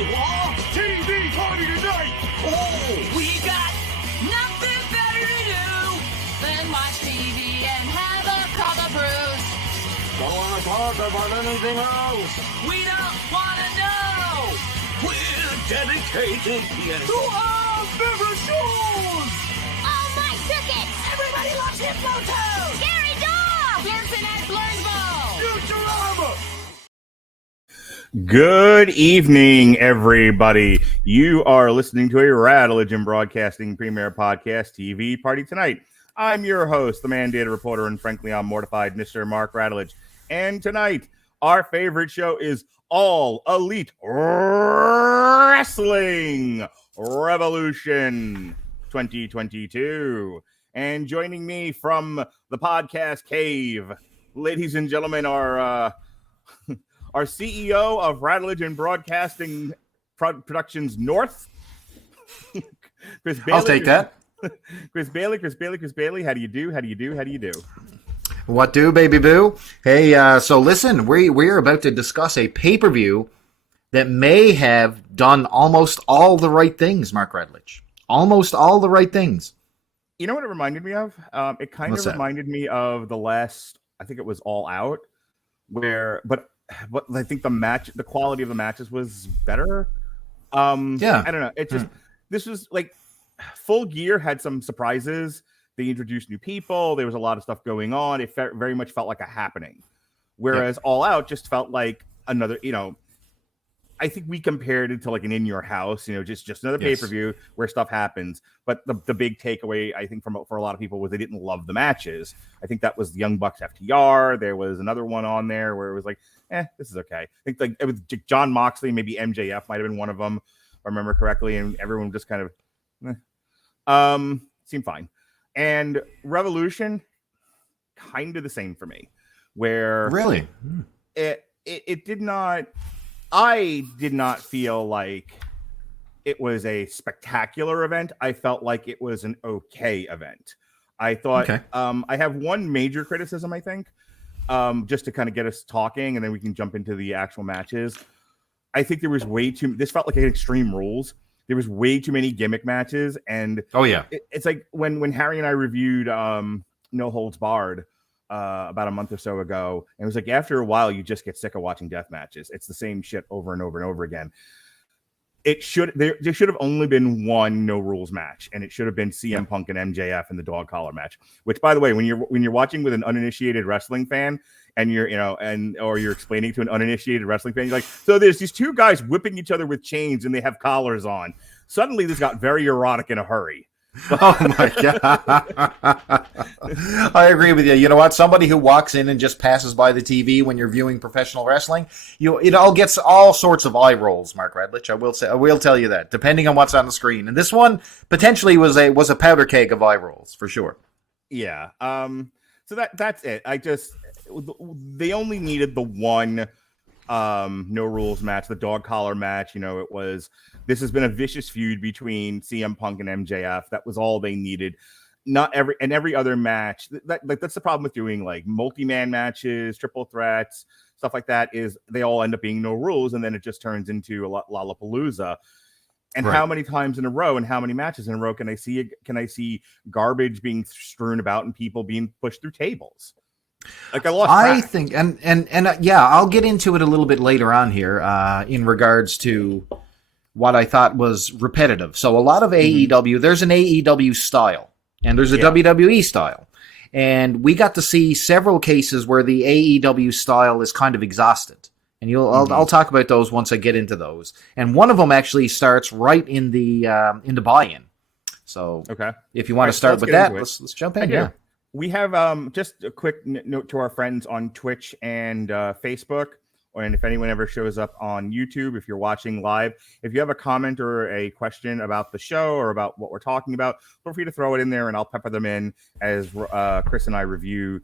Say what? TV party tonight! Oh! We got nothing better to do than watch TV and have a cup of brews. Don't want to talk about anything else! We don't want to know! We're dedicated to our favorite shows! Oh, my tickets! Everybody loves Hypnotoad! Scary Dog! Blurson at Blursville! Futurama! Good evening, everybody. You are listening to a Radulich and Broadcasting Premier Podcast TV Party Tonight. I'm your host, the man, data reporter, and frankly, I'm mortified, Mr. Mark Radulich. And tonight, our favorite show is All Elite Wrestling Revolution 2022. And joining me from the podcast cave, ladies and gentlemen, our CEO of Radulich and Broadcasting Productions North, Chris Bailey. I'll take that. Chris Bailey. How do you do? What do, baby boo? Hey, so listen, we're about to discuss a pay-per-view that may have done almost all the right things, Mark Radulich. Almost all the right things. You know what it reminded me of? It kind of reminded me of the last, I think it was All Out, but I think the quality of the matches was better. Yeah. I don't know. It's just, this was like Full Gear had some surprises. They introduced new people. There was a lot of stuff going on. It very much felt like a happening. Whereas All Out just felt like another, I think we compared it to like an In Your House, just another pay-per-view where stuff happens. But the big takeaway, I think, for a lot of people was they didn't love the matches. I think that was the Young Bucks FTR. There was another one on there where it was like, this is okay. I think like it was Jon Moxley, maybe MJF might have been one of them, if I remember correctly, and everyone just kind of seemed fine. And Revolution, kind of the same for me, where really it did not. I did not feel like it was a spectacular event. I felt like it was an okay event. I thought I have one major criticism, I think, just to kind of get us talking, and then we can jump into the actual matches. I think there was this felt like an Extreme Rules. There was way too many gimmick matches, and it's like when Harry and I reviewed No Holds Barred about a month or so ago, and it was like after a while you just get sick of watching death matches. It's the same shit over and over and over again. There should have only been one no rules match, and it should have been CM Punk and MJF in the dog collar match. Which, by the way, when you're watching with an uninitiated wrestling fan, and or you're explaining to an uninitiated wrestling fan, you're like, so there's these two guys whipping each other with chains, and they have collars on. Suddenly, this got very erotic in a hurry. Oh my god! I agree with you. You know what? Somebody who walks in and just passes by the TV when you're viewing professional wrestling, it all gets all sorts of eye rolls. Mark Radulich, I will tell you that, depending on what's on the screen. And this one potentially was a powder keg of eye rolls for sure. So that's it. They only needed the one no rules match, the dog collar match. This has been a vicious feud between CM Punk and MJF. That was all they needed. Not every other match. That's the problem with doing like multi-man matches, triple threats, stuff like that, is they all end up being no rules, and then it just turns into a Lollapalooza. And how many times in a row and how many matches in a row can I see garbage being strewn about and people being pushed through tables? Like I think, I'll get into it a little bit later on here in regards to what I thought was repetitive. So a lot of AEW, there's an AEW style and there's a WWE style. And we got to see several cases where the AEW style is kind of exhausted. And I'll talk about those once I get into those. And one of them actually starts right in the buy-in. So if you want to start with that, let's jump in. Yeah. We have just a quick note to our friends on Twitch and Facebook, and if anyone ever shows up on YouTube, if you're watching live, if you have a comment or a question about the show or about what we're talking about, feel free to throw it in there, and I'll pepper them in as Chris and I review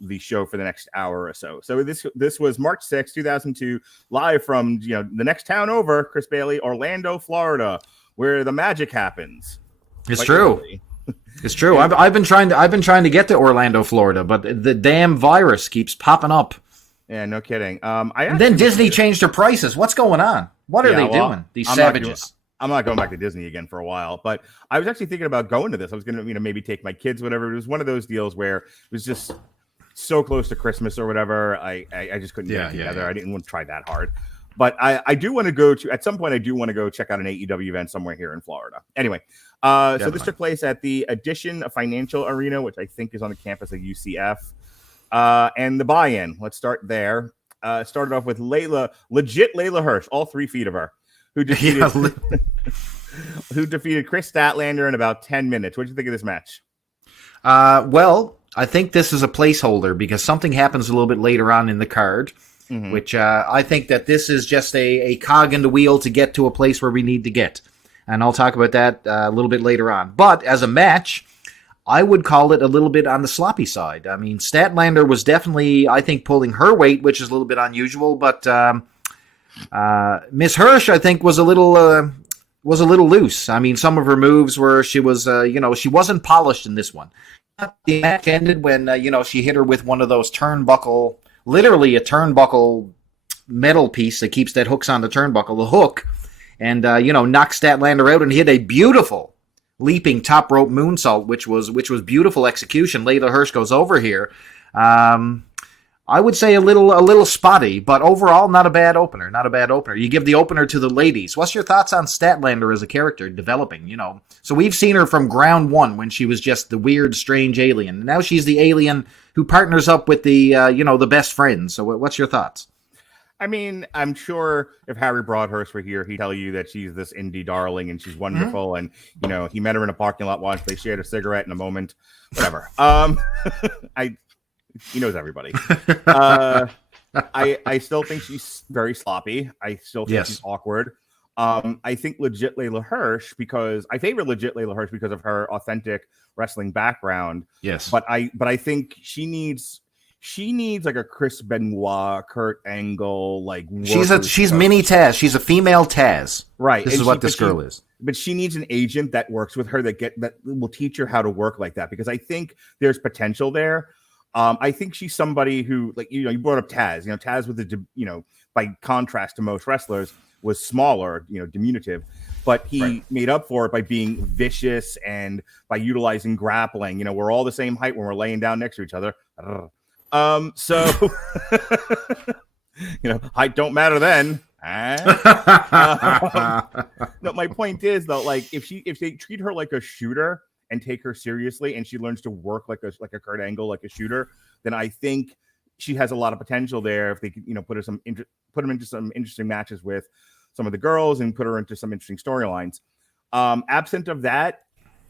the show for the next hour or so. So this was March 6, 2002, live from the next town over, Chris Bailey, Orlando, Florida, where the magic happens. It's true. It's true. I've been trying to get to Orlando, Florida, but the damn virus keeps popping up. Yeah, no kidding. Then Disney changed their prices. What's going on? What are they doing? These savages. I'm not going back to Disney again for a while, but I was actually thinking about going to this. I was going to, maybe take my kids, whatever. It was one of those deals where it was just so close to Christmas or whatever. I just couldn't get it together. I didn't want to try that hard. But I do want to go to, at some point, I do want to go check out an AEW event somewhere here in Florida. Anyway, so this took place at the Addition Financial Arena, which I think is on the campus of UCF. And the buy-in, let's start there. Started off with legit Layla Hirsch, all 3 feet of her, who defeated who defeated Chris Statlander in about 10 minutes. What did you think of this match? Well, I think this is a placeholder because something happens a little bit later on in the card, which I think that this is just a cog in the wheel to get to a place where we need to get. And I'll talk about that a little bit later on. But as a match, I would call it a little bit on the sloppy side. I mean, Statlander was definitely, I think, pulling her weight, which is a little bit unusual. But Miss Hirsch, I think, was a little loose. I mean, some of her moves were she was, she wasn't polished in this one. The match ended when she hit her with one of those turnbuckle, literally a turnbuckle metal piece that keeps that hooks on the turnbuckle, the hook, and knocked Statlander out and hit a beautiful leaping top rope moonsault, which was beautiful execution. Layla Hirsch goes over here. I would say a little spotty, but overall not a bad opener. Not a bad opener. You give the opener to the ladies. What's your thoughts on Statlander as a character developing? So we've seen her from ground one when she was just the weird, strange alien. Now she's the alien who partners up with the the best friends. So what's your thoughts? I mean, I'm sure if Harry Broadhurst were here, he'd tell you that she's this indie darling and she's wonderful. And, he met her in a parking lot once. They shared a cigarette in a moment. Whatever. He knows everybody. I still think she's very sloppy. I still think she's awkward. I think legit Layla Hirsch because I favor legit Layla Hirsch because of her authentic wrestling background. Yes. But I think she needs like a Chris Benoit, Kurt Angle, like she's mini Taz. She's a female Taz. Right. This is what this girl is. But she needs an agent that works with her that will teach her how to work like that because I think there's potential there. I think she's somebody who, like, you brought up Taz. Taz was by contrast to most wrestlers, was smaller, diminutive, but he made up for it by being vicious and by utilizing grappling. We're all the same height when we're laying down next to each other. So height don't matter then. No, my point is though, like if they treat her like a shooter and take her seriously, and she learns to work like a Kurt Angle, like a shooter, then I think she has a lot of potential there. If they could, put them into some interesting matches with some of the girls and put her into some interesting storylines. Absent of that,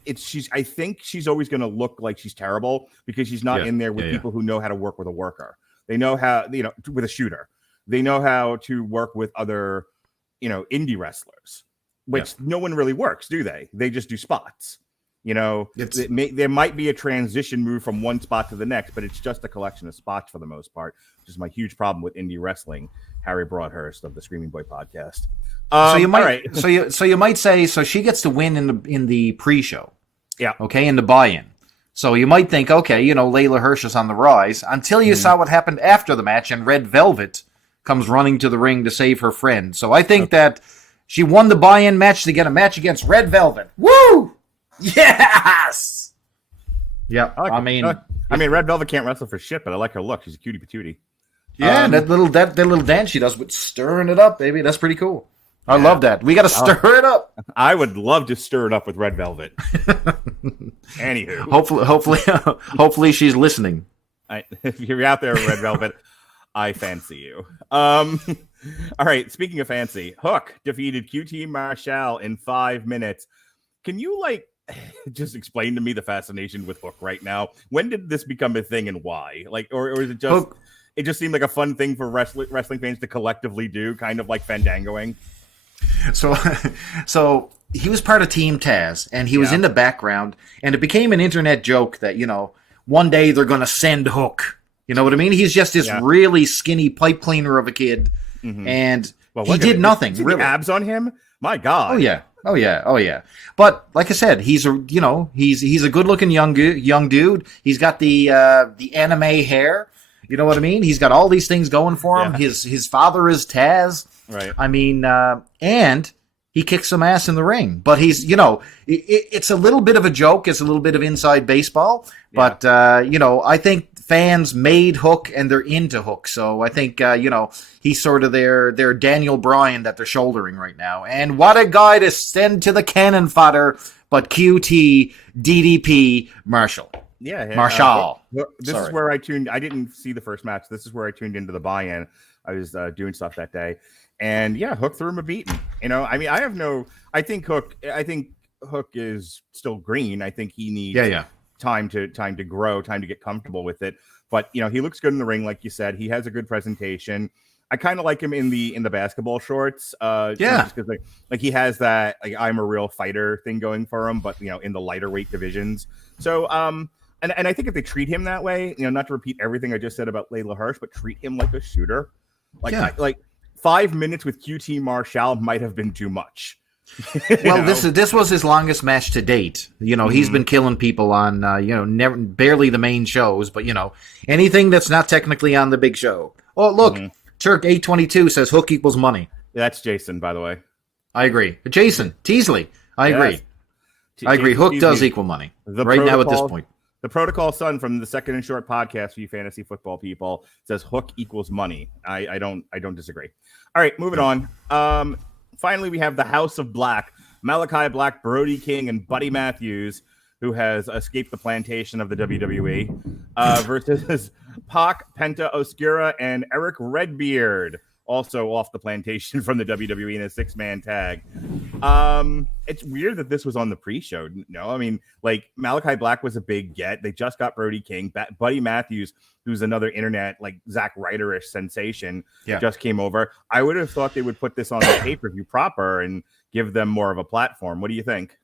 I think she's always going to look like she's terrible because she's not in there with people who know how to work with a worker. They know how, with a shooter. They know how to work with other, indie wrestlers, which no one really works, do they? They just do spots. There might be a transition move from one spot to the next, but it's just a collection of spots for the most part, which is my huge problem with indie wrestling. Harry Broadhurst of the Screaming Boy podcast. So you might say, so she gets to win in the pre-show. Yeah. Okay. In the buy-in. So you might think, okay, Layla Hirsch is on the rise until you saw what happened after the match and Red Velvet comes running to the ring to save her friend. So I think that she won the buy-in match to get a match against Red Velvet. Woo! Yes. Yeah. I mean, Red Velvet can't wrestle for shit, but I like her look. She's a cutie patootie. Yeah, and that little dance she does with stirring it up, baby. That's pretty cool. I love that. We got to stir it up. I would love to stir it up with Red Velvet. Anywho, hopefully she's listening. If you're out there, Red Velvet, I fancy you. All right. Speaking of fancy, Hook defeated QT Marshall in 5 minutes. Can you just explain to me the fascination with Hook right now? When did this become a thing and why? Or is it just Hook? It just seemed like a fun thing for wrestling fans to collectively do, kind of like fandangoing. So he was part of Team Taz, and he was in the background, and it became an internet joke that one day they're going to send Hook. You know what I mean? He's just this really skinny pipe cleaner of a kid, and he did nothing. Really, the abs on him. My God. Oh yeah. But like I said, he's a good-looking young dude. He's got the anime hair. You know what I mean? He's got all these things going for him. Yeah. His father is Taz. Right. I mean, and he kicks some ass in the ring. But he's, it's a little bit of a joke. It's a little bit of inside baseball. But, I think fans made Hook and they're into Hook. So I think, he's sort of their Daniel Bryan that they're shouldering right now. And what a guy to send to the cannon fodder, but QT, DDP, Marshall. Yeah. Marshall. This is where I tuned. I didn't see the first match. This is where I tuned into the buy-in. I was doing stuff that day. And yeah, Hook threw him a beating. I think Hook is still green. I think he needs time to grow, time to get comfortable with it. But he looks good in the ring, like you said. He has a good presentation. I kind of like him in the basketball shorts. Just because like he has that like I'm a real fighter thing going for him, but in the lighter weight divisions. So and I think if they treat him that way, not to repeat everything I just said about Layla Hirsch, but treat him like a shooter, like 5 minutes with QT Marshall might have been too much. Well, this was his longest match to date. He's been killing people on barely the main shows, but anything that's not technically on the big show. Oh, look, Turk 822 says Hook equals money. That's Jason, by the way. I agree. Jason Teasley, I agree. I agree. Hook does equal money now at this point. The Protocol Son from the Second and Short podcast for you fantasy football people says Hook equals money. I don't disagree. All right, moving on. Finally, we have the House of Black, Malachi Black, Brody King, and Buddy Matthews, who has escaped the plantation of the WWE, versus Pac, Penta Oscura, and Eric Redbeard, also off the plantation from the WWE in a 6-man tag. It's weird that this was on the pre-show. No, I mean, like Malachi Black was a big get. They just got Brody King. Buddy Matthews, who's another internet like Zack Ryder-ish sensation, just came over. I would have thought they would put this on the pay-per-view proper and give them more of a platform. What do you think?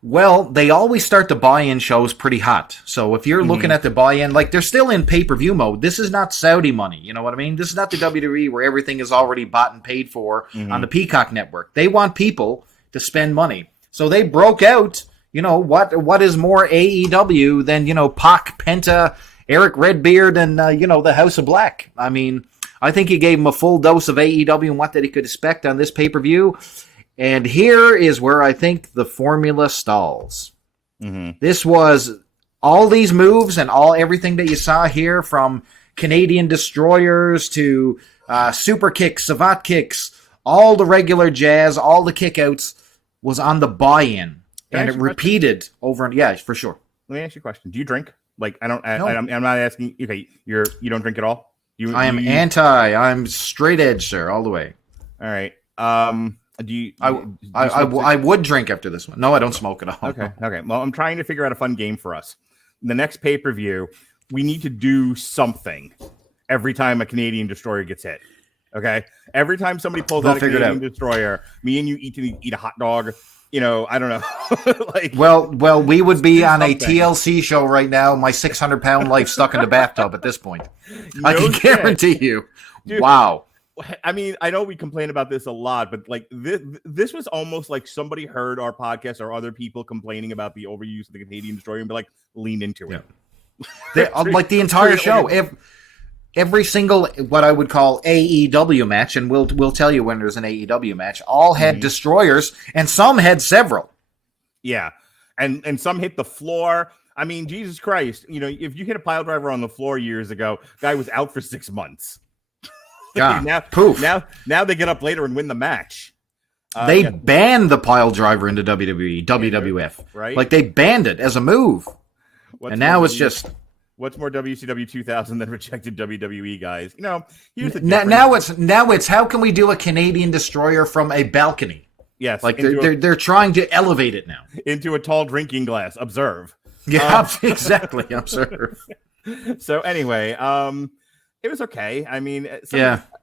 Well, they always start the buy-in shows pretty hot. So if you're looking at the buy-in, like they're still in pay-per-view mode. This is not Saudi money. You know what I mean? This is not the WWE where everything is already bought and paid for on the Peacock network. They want people to spend money. So they broke out, what is more AEW than, Pac, Penta, Eric Redbeard, and, the House of Black. I mean, I think he gave him a full dose of AEW and what that he could expect on this pay-per-view. And here is where I think the formula stalls. This was all these moves and everything that you saw here, from Canadian destroyers to super kicks, savate kicks, all the regular jazz, all the kickouts was on the buy-in, and it repeated over and for sure. Let me ask you a question. Do you drink? Like I'm not asking. Okay, you don't drink at all. I'm straight edge, sir, all the way. All right. I would drink after this one. No, I don't smoke at all. Okay. Well, I'm trying to figure out a fun game for us. The next pay-per-view, we need to do something every time a Canadian destroyer gets hit. Okay? Every time somebody pulls out a Canadian destroyer, me and you eat a hot dog. I don't know. Well, we would be on a TLC show right now. My 600-pound life stuck in the bathtub at this point. I can guarantee you. Dude, wow. I mean, I know we complain about this a lot, but like this was almost like somebody heard our podcast or other people complaining about the overuse of the Canadian destroyer and be like, lean into it. Like the entire show, every single what I would call AEW match, and we'll tell you when there's an AEW match, all had destroyers, and some had several. Yeah, and some hit the floor. I mean, Jesus Christ, if you hit a pile driver on the floor years ago, guy was out for 6 months. Now they get up later and win the match. They banned the pile driver into WWE, WWF, right? Like they banned it as a move, and now it's just what's more WCW 2000 than rejected WWE guys? Here's the now it's how can we do a Canadian destroyer from a balcony? Yes, like they're trying to elevate it now into a tall drinking glass. Observe. Yeah, exactly. Observe. So anyway, it was okay. I mean,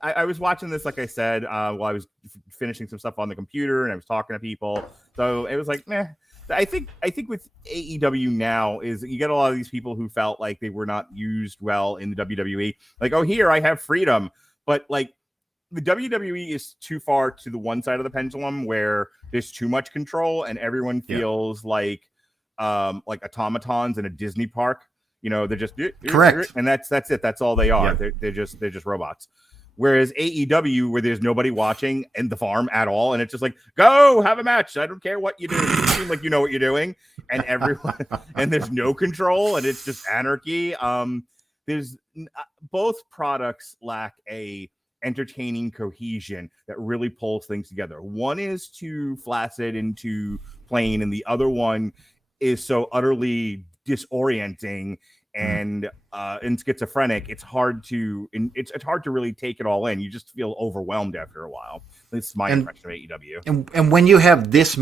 I was watching this, like I said, while I was finishing some stuff on the computer, and I was talking to people. So it was like, meh. I think with AEW now is you get a lot of these people who felt like they were not used well in the WWE. Like, oh, here I have freedom, but like the WWE is too far to the one side of the pendulum where there's too much control and everyone feels like automatons in a Disney park. they're just correct, and that's it. That's all they are. Yeah. They're just robots. Whereas AEW, where there's nobody watching in the farm at all, and it's just like, go have a match. I don't care what you do. You seem like you know what you're doing, and everyone, and there's no control, and it's just anarchy. There's both products lack a entertaining cohesion that really pulls things together. One is too flaccid and too plain, and the other one is so utterly disorienting and schizophrenic. It's hard to really take it all in. You just feel overwhelmed after a while. That's my impression of AEW. And when you have this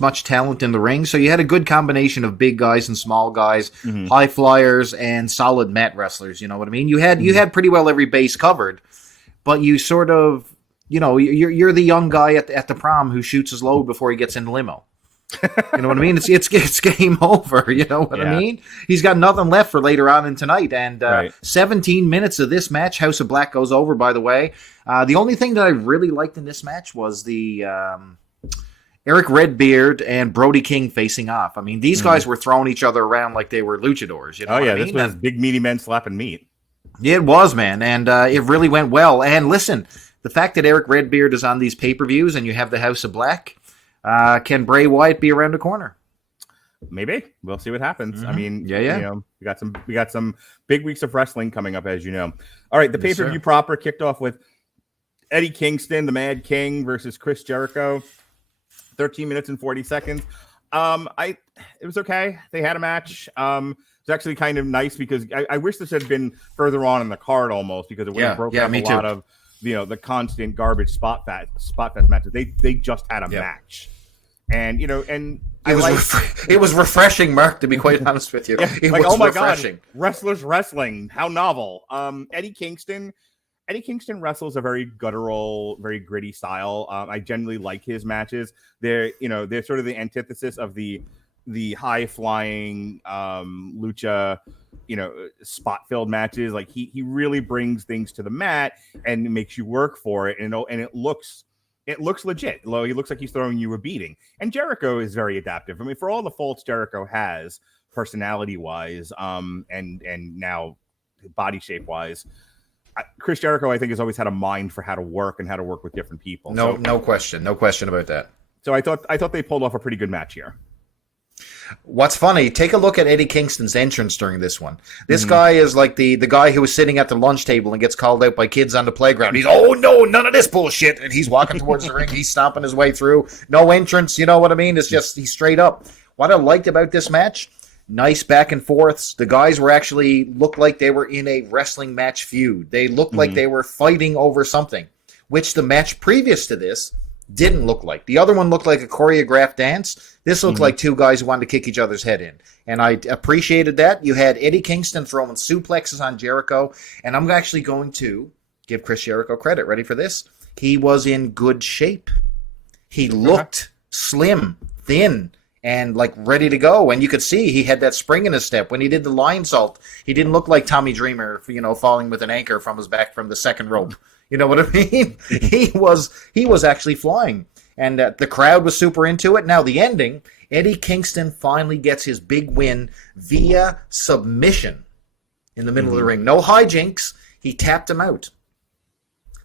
much talent in the ring, so you had a good combination of big guys and small guys, high flyers and solid mat wrestlers. You know what I mean? You had pretty well every base covered, but you sort of, you're the young guy at the prom who shoots his load before he gets in the limo. You know what I mean? It's game over. You know what I mean? He's got nothing left for later on in tonight. And 17 minutes of this match, House of Black goes over, by the way. The only thing that I really liked in this match was the Eric Redbeard and Brody King facing off. I mean, these guys were throwing each other around like they were luchadors. You know what I mean? This was big meaty men slapping meat. It was, man. And it really went well. And listen, the fact that Eric Redbeard is on these pay-per-views and you have the House of Black, can Bray Wyatt be around the corner? Maybe. We'll see what happens. I mean, yeah. We got some big weeks of wrestling coming up, as you know. All right, the pay-per-view proper kicked off with Eddie Kingston, the Mad King, versus Chris Jericho. 13 minutes and 40 seconds. It was okay. They had a match. It's actually kind of nice because I wish this had been further on in the card almost, because it would have broken up a lot of the constant garbage spot fest matches. They just had a match, and it was refreshing, Mark. To be quite honest with you, it was oh my refreshing. God, wrestlers wrestling, how novel. Eddie Kingston wrestles a very guttural, very gritty style. I generally like his matches. They're sort of the antithesis of the high flying lucha, spot filled matches. Like he really brings things to the mat and makes you work for it, and it looks legit. He looks like he's throwing you a beating. And Jericho is very adaptive. I mean, for all the faults Jericho has personality wise, and now body shape wise, Chris Jericho, I think, has always had a mind for how to work and how to work with different people. No question about that. So I thought they pulled off a pretty good match here. What's funny, take a look at Eddie Kingston's entrance during this one. This guy is like the guy who was sitting at the lunch table and gets called out by kids on the playground. He's, oh no, none of this bullshit. And he's walking towards the ring. He's stomping his way through. No entrance, you know what I mean? It's just, he's straight up. What I liked about this match, nice back and forths. The guys were actually looked like they were in a wrestling match feud. They looked like they were fighting over something, which the match previous to this didn't look like. The other one looked like a choreographed dance. This looked like two guys who wanted to kick each other's head in. And I appreciated that. You had Eddie Kingston throwing suplexes on Jericho. And I'm actually going to give Chris Jericho credit. Ready for this? He was in good shape. He looked slim, thin, and like ready to go. And you could see he had that spring in his step. When he did the lion salt, he didn't look like Tommy Dreamer, falling with an anchor from his back from the second rope. You know what I mean? He was actually flying. And the crowd was super into it. Now, the ending, Eddie Kingston finally gets his big win via submission in the middle of the ring. No hijinks. He tapped him out.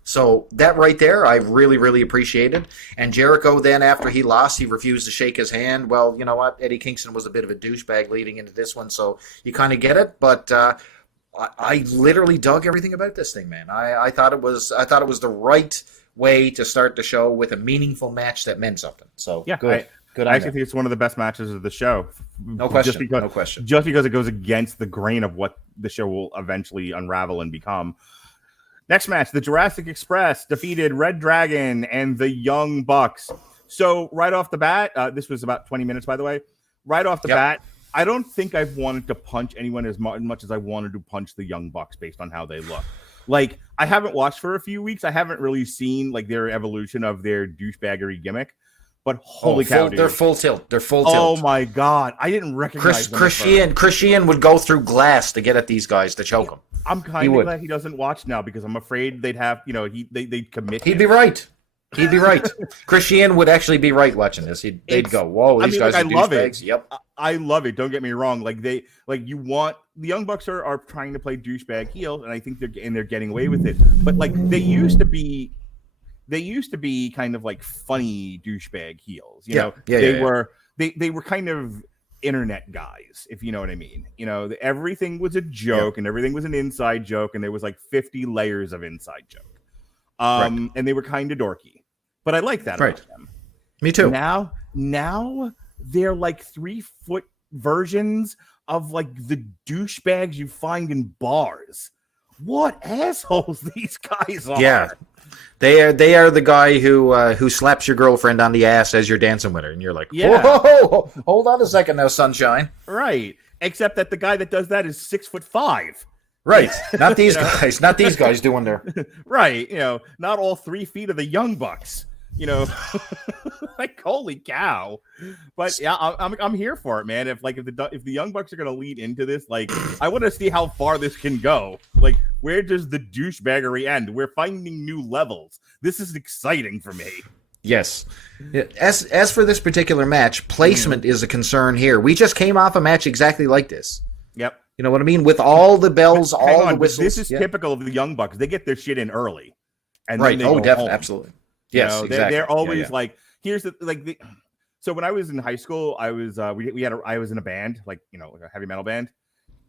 So that right there, I really, really appreciated. And Jericho then, after he lost, he refused to shake his hand. Well, you know what? Eddie Kingston was a bit of a douchebag leading into this one, so you kind of get it. But I literally dug everything about this thing, man. I thought it was the right way to start the show with a meaningful match that meant something. So yeah, good. I actually think it's one of the best matches of the show. No question. No question. Just because it goes against the grain of what the show will eventually unravel and become. Next match, the Jurassic Express defeated Red Dragon and the Young Bucks. So right off the bat, this was about 20 minutes, by the way. Right off the bat, I don't think I've wanted to punch anyone as much as I wanted to punch the Young Bucks based on how they look. Like, I haven't watched for a few weeks. I haven't really seen like their evolution of their douchebaggery gimmick. But holy cow, dude. They're full tilt. Oh my God. I didn't recognize Christian would go through glass to get at these guys to choke them. I'm kind of glad he doesn't watch now because I'm afraid they'd have, they'd commit. He'd be right. Christian would actually be right watching this. They'd go, whoa, these guys are douchebags. Yep. I love it. Don't get me wrong. Like you want the Young Bucks are trying to play douchebag heels, and I think they're getting away with it. But like they used to be kind of like funny douchebag heels. You know, they were kind of internet guys, if you know what I mean. You know, everything was a joke and everything was an inside joke, and there was like 50 layers of inside joke. And they were kind of dorky, but I like that about them. Me too. Now they're like 3-foot versions of like the douchebags you find in bars. What assholes these guys are! Yeah, they are the guy who slaps your girlfriend on the ass as you're dancing with her, and you're like, whoa, hold on a second now, sunshine. Right. Except that the guy that does that is 6'5". Right. Not these guys. Not these guys doing their right. You know, not all 3 feet of the Young Bucks. You know, like holy cow! But yeah, I'm here for it, man. If the Young Bucks are going to lead into this, like I want to see how far this can go. Like, where does the douchebaggery end? We're finding new levels. This is exciting for me. Yes. As for this particular match, placement is a concern here. We just came off a match exactly like this. Yep. You know what I mean? With all the bells, all the whistles. This is typical of the Young Bucks. They get their shit in early, and right. Then they go definitely, home. absolutely. Yes, you know, exactly. They're always like, here's the so when I was in high school, I was I was in a band, like, you know, like a heavy metal band.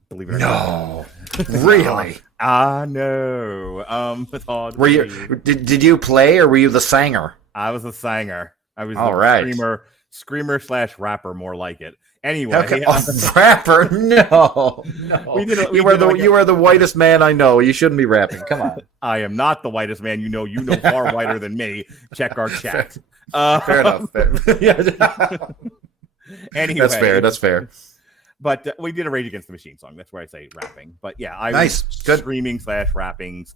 Believe it or not. Really? I know. With all were you did you play, or were you the singer? I was the singer. I was all the right. screamer/rapper, more like it. Anyway, okay. Rapper? No. You are the whitest man I know. You shouldn't be rapping. Come on. I am not the whitest man you know. You know far whiter than me. Check our chat. Fair enough. Anyway, that's fair. But we did a Rage Against the Machine song. That's where I say rapping. But yeah, I was screaming/rapping/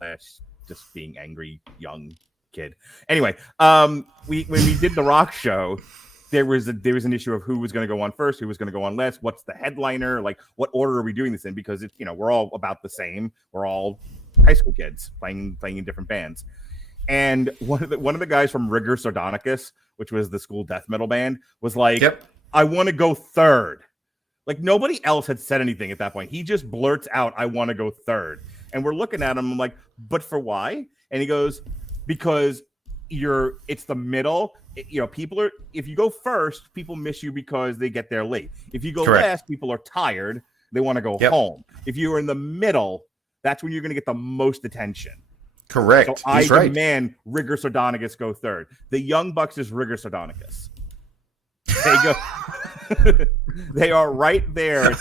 just being angry young kid. Anyway, when we did the Rock show, there was an issue of who was going to go on first, who was going to go on last, what's the headliner, like what order are we doing this in? Because it's, you know, we're all about the same. We're all high school kids playing in different bands. And one of the guys from Rigor Sardonicus, which was the school death metal band, was like, I want to go third. Like nobody else had said anything at that point. He just blurts out, I want to go third. And we're looking at him, I'm like, but for why? And he goes, because it's the middle. You know, if you go first, people miss you because they get there late. If you go last, people are tired. They want to go home. If you're in the middle, that's when you're going to get the most attention. Correct. So I demand Rigor Sardonicus go third. The Young Bucks is Rigor Sardonicus. They go. They are right there.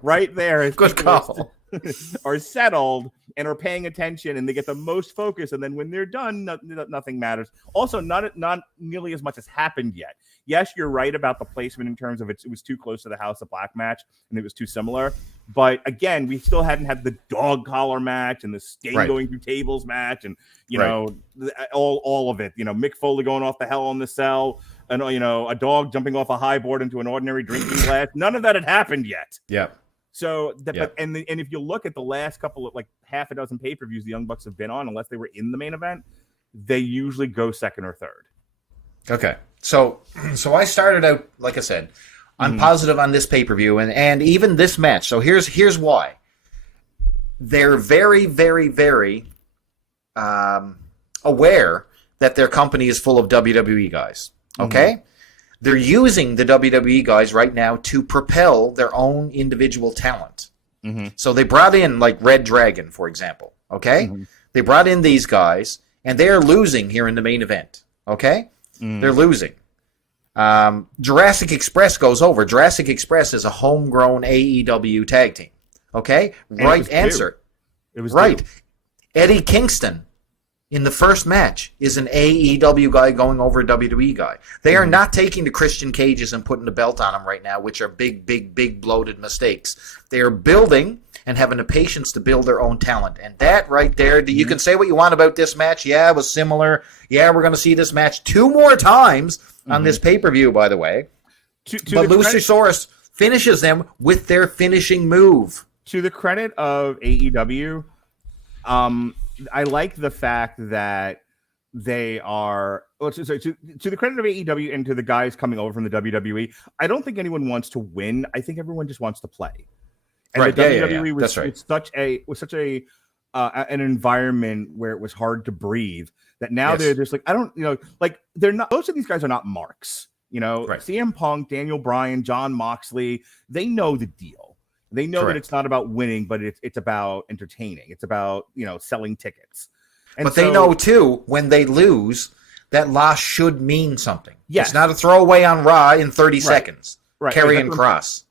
Right there. Good call. Are settled and are paying attention, and they get the most focus. And then when they're done, nothing matters. Also, not nearly as much has happened yet. Yes, you're right about the placement in terms of it was too close to the House of Black match, and it was too similar. But again, we still hadn't had the dog collar match and the Sting going through tables match, and you know all of it. You know, Mick Foley going off the Hell in the Cell, and you know a dog jumping off a high board into an ordinary drinking glass. None of that had happened yet. Yeah. So, and if you look at the last couple of like half a dozen pay-per-views the Young Bucks have been on, unless they were in the main event, they usually go second or third. Okay, so I started out, like I said, I'm positive on this pay-per-view and even this match. So here's why. They're very, very, very aware that their company is full of WWE guys. Okay. They're using the WWE guys right now to propel their own individual talent. So they brought in like Red Dragon, for example. Okay? They brought in these guys, and they are losing here in the main event. Okay? They're losing. Jurassic Express goes over. Jurassic Express is a homegrown AEW tag team. Okay? Right answer. It was right. Eddie Kingston in the first match is an AEW guy going over a WWE guy. They are not taking the Christian Cages and putting the belt on them right now, which are big, big, big bloated mistakes. They are building and having the patience to build their own talent. And that right there, you can say what you want about this match. Yeah, it was similar. Yeah, we're going to see this match 2 more times on this pay-per-view, by the way. But Luchasaurus finishes them with their finishing move. To the credit of AEW, I like the fact that they are to the credit of AEW and to the guys coming over from the WWE. I don't think anyone wants to win. I think everyone just wants to play. And Right. the Yeah, WWE was, That's right. was such a an environment where it was hard to breathe. That now Yes. they're just like, I don't, like they're not. Most of these guys are not marks. Right. CM Punk, Daniel Bryan, Jon Moxley, they know the deal. They know that it's not about winning, but it's about entertaining. It's about selling tickets. And but they know too when they lose, that loss should mean something. Yes. It's not a throwaway on Raw in 30 seconds. Right. Karrion Kross.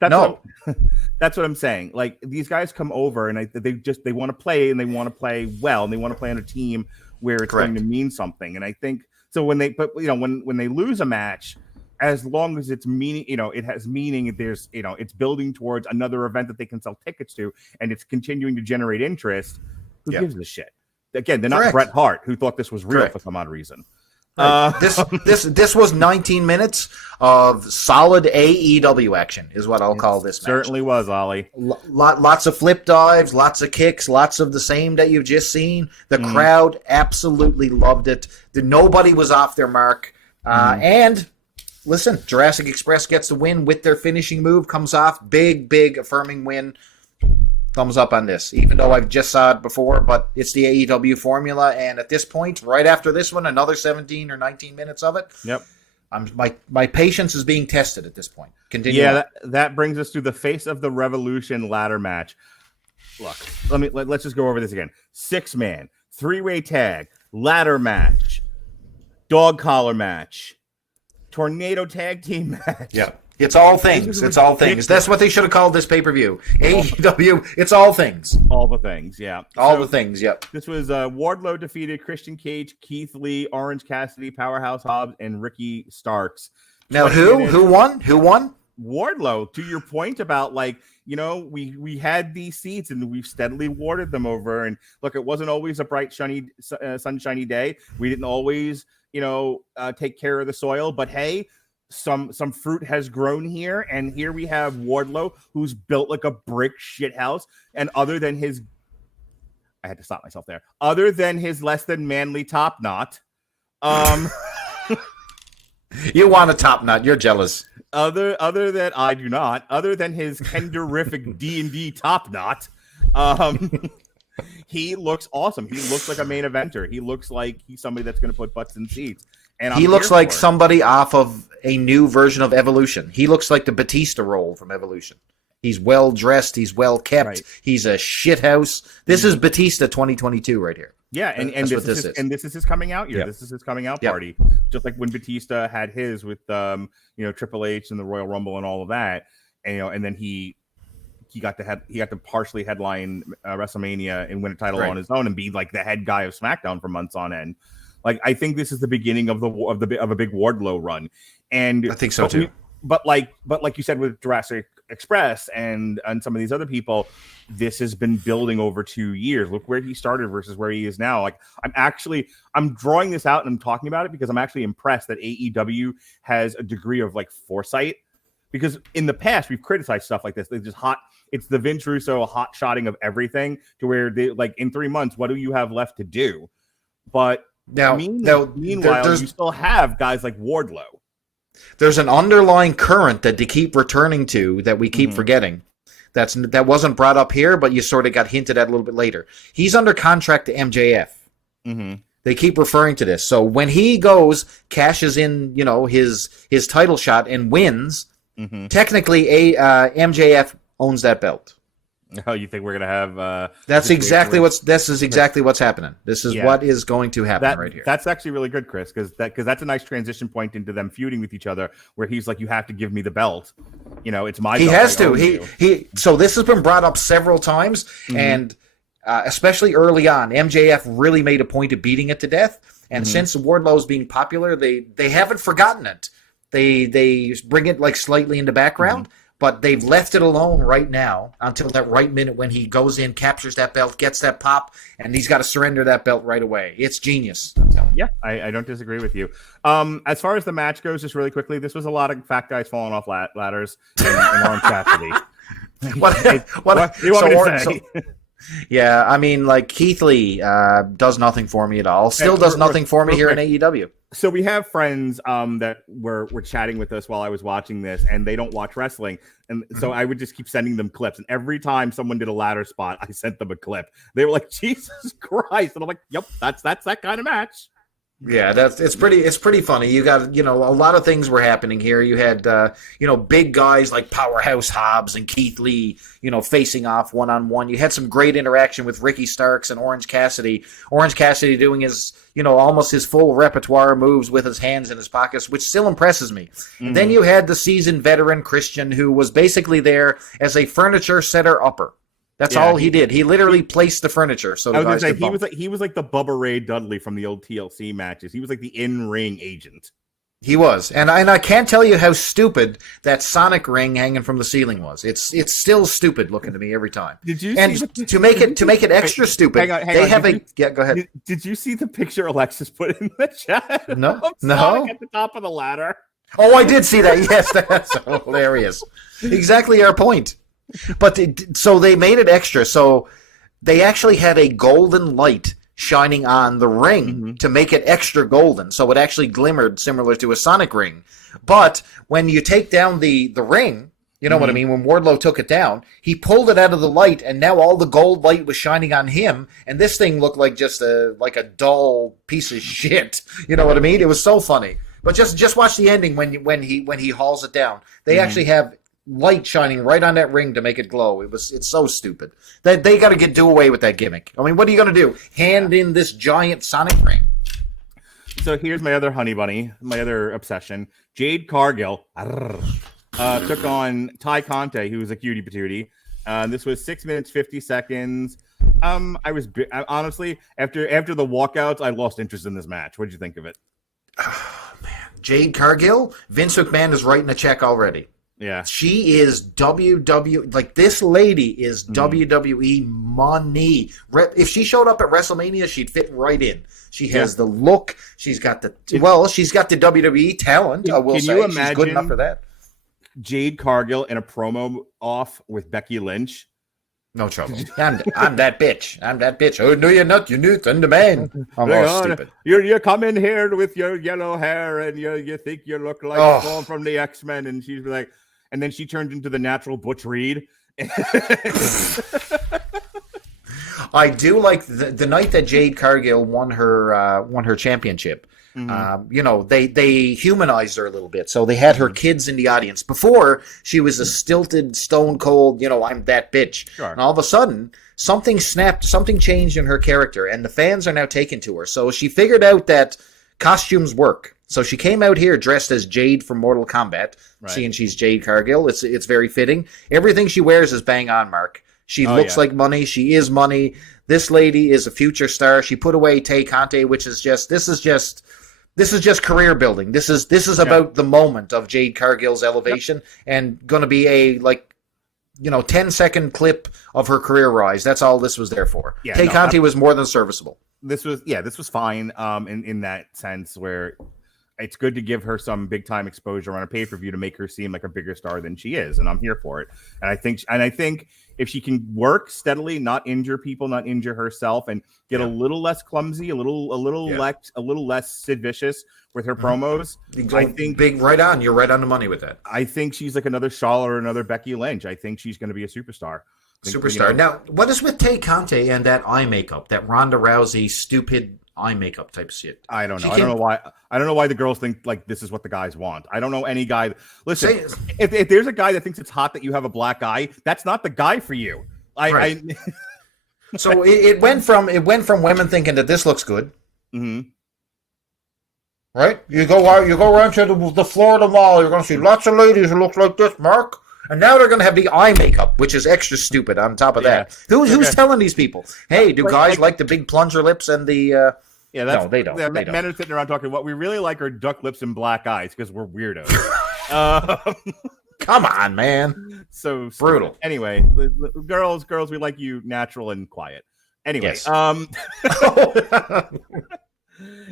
That's what I'm saying. Like these guys come over and they want to play and they want to play well and they want to play on a team where it's going to mean something. And I think so when they when they lose a match, as long as it's meaning, it has meaning. There's it's building towards another event that they can sell tickets to, and it's continuing to generate interest. Who gives a shit? Again, they're not Bret Hart, who thought this was real for some odd reason. Right. This was 19 minutes of solid AEW action, is what I'll call this match. Certainly was, Ollie. Lots of flip dives, lots of kicks, lots of the same that you've just seen. The crowd absolutely loved it. Nobody was off their mark. And listen, Jurassic Express gets the win with their finishing move, comes off. Big affirming win. Thumbs up on this, even though I've just saw it before, but it's the AEW formula, and at this point, right after this one, another 17 or 19 minutes of it. Yep. My patience is being tested at this point. Continue. Yeah, that brings us to the Face of the Revolution ladder match. Look, let's just go over this again. 6-man, 3-way tag, ladder match, dog collar match, tornado tag team match. Yeah. It's all things. It's all things. That's what they should have called this pay-per-view. AEW, it's all things. All the things, yeah. All the things, yep. This was Wardlow defeated Christian Cage, Keith Lee, Orange Cassidy, Powerhouse Hobbs, and Ricky Starks. Now, who won? Who won? Wardlow. To your point about we had these seats and we've steadily warded them over. And look, it wasn't always a bright, sunshiny day. We didn't always, take care of the soil. But hey, some fruit has grown here, and here we have Wardlow, who's built like a brick shithouse. And other than his, I had to stop myself there. Other than his less than manly top knot, you want a top knot? You're jealous. Other than I do not. Other than his kenderific D&D top knot, he looks awesome. He looks like a main eventer. He looks like he's somebody that's going to put butts in seats. And he looks like somebody off of a new version of Evolution. He looks like the Batista role from Evolution. He's well dressed. He's well kept. Right. He's a shithouse. This is Batista 2022 right here. Yeah, and this is his coming out year. Yep. This is his coming out party. Just like when Batista had his with Triple H and the Royal Rumble and all of that, and then he got to partially headline WrestleMania and win a title on his own and be like the head guy of SmackDown for months on end. Like I think this is the beginning of a big Wardlow run, and I think so too. But like you said with Jurassic Express and some of these other people, this has been building over 2 years. Look where he started versus where he is now. Like I'm drawing this out and I'm talking about it because I'm actually impressed that AEW has a degree of like foresight. Because in the past we've criticized stuff like this. They just it's the Vince Russo hot shotting of everything to where they like in 3 months, what do you have left to do? But meanwhile, you still have guys like Wardlow. There's an underlying current that they keep returning to that we keep forgetting. That wasn't brought up here, but you sort of got hinted at a little bit later. He's under contract to MJF. Mm-hmm. They keep referring to this. So when he goes, cashes in, his title shot and wins, technically MJF owns that belt. Oh, you think we're gonna have? This is exactly what's happening. This is what is going to happen right here. That's actually really good, Chris, because that's a nice transition point into them feuding with each other, where he's like, "You have to give me the belt." It's my. He belt. has to. He. So this has been brought up several times, and especially early on, MJF really made a point of beating it to death. And since Wardlow's being popular, they haven't forgotten it. They bring it like slightly into background. But they've left it alone right now until that right minute when he goes in, captures that belt, gets that pop, and he's got to surrender that belt right away. It's genius. Yeah, I don't disagree with you. As far as the match goes, just really quickly, this was a lot of fat guys falling off ladders in Orange Cassidy. What do you want me to say? Yeah, I mean, like Keith Lee does nothing for me at all. Still does nothing for me here in AEW. So we have friends that were chatting with us while I was watching this, and they don't watch wrestling, and so I would just keep sending them clips. And every time someone did a ladder spot, I sent them a clip. They were like, "Jesus Christ!" And I'm like, "Yep, that's that kind of match." Yeah, it's pretty funny. You got, a lot of things were happening here. You had big guys like Powerhouse Hobbs and Keith Lee, facing off one-on-one. You had some great interaction with Ricky Starks and Orange Cassidy. Orange Cassidy doing his, almost his full repertoire moves with his hands in his pockets, which still impresses me. Mm-hmm. Then you had the seasoned veteran Christian, who was basically there as a furniture setter-upper. That's all he did. He literally placed the furniture. So the guys could bump. He was like the Bubba Ray Dudley from the old TLC matches. He was like the in-ring agent. He was, and I can't tell you how stupid that Sonic ring hanging from the ceiling was. It's still stupid looking to me every time. Did you? To make it extra stupid, hang on. Go ahead. Did you see the picture Alexis put in the chat? No. Sonic at the top of the ladder. Oh, I did see that. Yes, that's hilarious. Exactly our point. But so they made it extra. So they actually had a golden light shining on the ring to make it extra golden. So it actually glimmered similar to a Sonic ring. But when you take down the ring, you know what I mean? When Wardlow took it down, he pulled it out of the light, and now all the gold light was shining on him, and this thing looked like just a dull piece of shit. You know what I mean? It was so funny. But just watch the ending when he hauls it down. They actually have light shining right on that ring to make it glow. It's so stupid. They got to do away with that gimmick. I mean, what are you going to do? Hand in this giant Sonic ring? So here's my other honey bunny, my other obsession. Jade Cargill took on Ty Conte, who was a cutie patootie. This was 6 minutes 50 seconds. I was honestly after the walkouts, I lost interest in this match. What did you think of it? Oh, man, Jade Cargill. Vince McMahon is writing a check already. Yeah. She is this lady is WWE money. If she showed up at WrestleMania, she'd fit right in. She has the look. She's got the WWE talent. I will say. You imagine she's good enough for that. Jade Cargill in a promo off with Becky Lynch. No trouble. I'm that bitch. I'm that bitch. Oh, no, you're not. You're new and the man. I'm all stupid. You come in here with your yellow hair and you think you look like Storm from the X-Men, and she's like, and then she turns into the natural Butch Reed. I do like the night that Jade Cargill won her championship. They humanized her a little bit. So they had her kids in the audience. Before, she was a stilted, stone cold, I'm that bitch. Sure. And all of a sudden, something snapped, something changed in her character, and the fans are now taken to her. So she figured out that costumes work. So she came out here dressed as Jade from Mortal Kombat, seeing she's Jade Cargill. It's very fitting. Everything she wears is bang on, Mark. She looks like money. She is money. This lady is a future star. She put away Tay Conte, which is this is just career building. This is about the moment of Jade Cargill's elevation and going to be a 10-second clip of her career rise. That's all this was there for. Yeah, Tay Conte was more than serviceable. This was fine in that sense where it's good to give her some big time exposure on a pay-per-view to make her seem like a bigger star than she is, and I'm here for it. And I think if she can work steadily, not injure people, not injure herself, and get a little less clumsy, a little less Sid Vicious with her promos, I think right on. You're right on the money with that. I think she's like another Charlotte or another Becky Lynch. I think she's going to be a superstar. Now, what is with Tay Conte and that eye makeup, that Ronda Rousey stupid eye makeup type shit? I don't know. I don't know why the girls think like this is what the guys want. I don't know any guy. Listen, if there's a guy that thinks it's hot that you have a black eye, that's not the guy for you. So it went from women thinking that this looks good. Mm-hmm. Right? You go around to the Florida Mall, you're going to see lots of ladies who look like this, Mark. And now they're going to have the eye makeup, which is extra stupid on top of that. Who's telling these people? Hey, do guys like the big plunger lips and the... no, they don't. Men are sitting around talking, what we really like are duck lips and black eyes because we're weirdos. Come on, man. So brutal. Anyway, girls, we like you natural and quiet. Anyway, yes.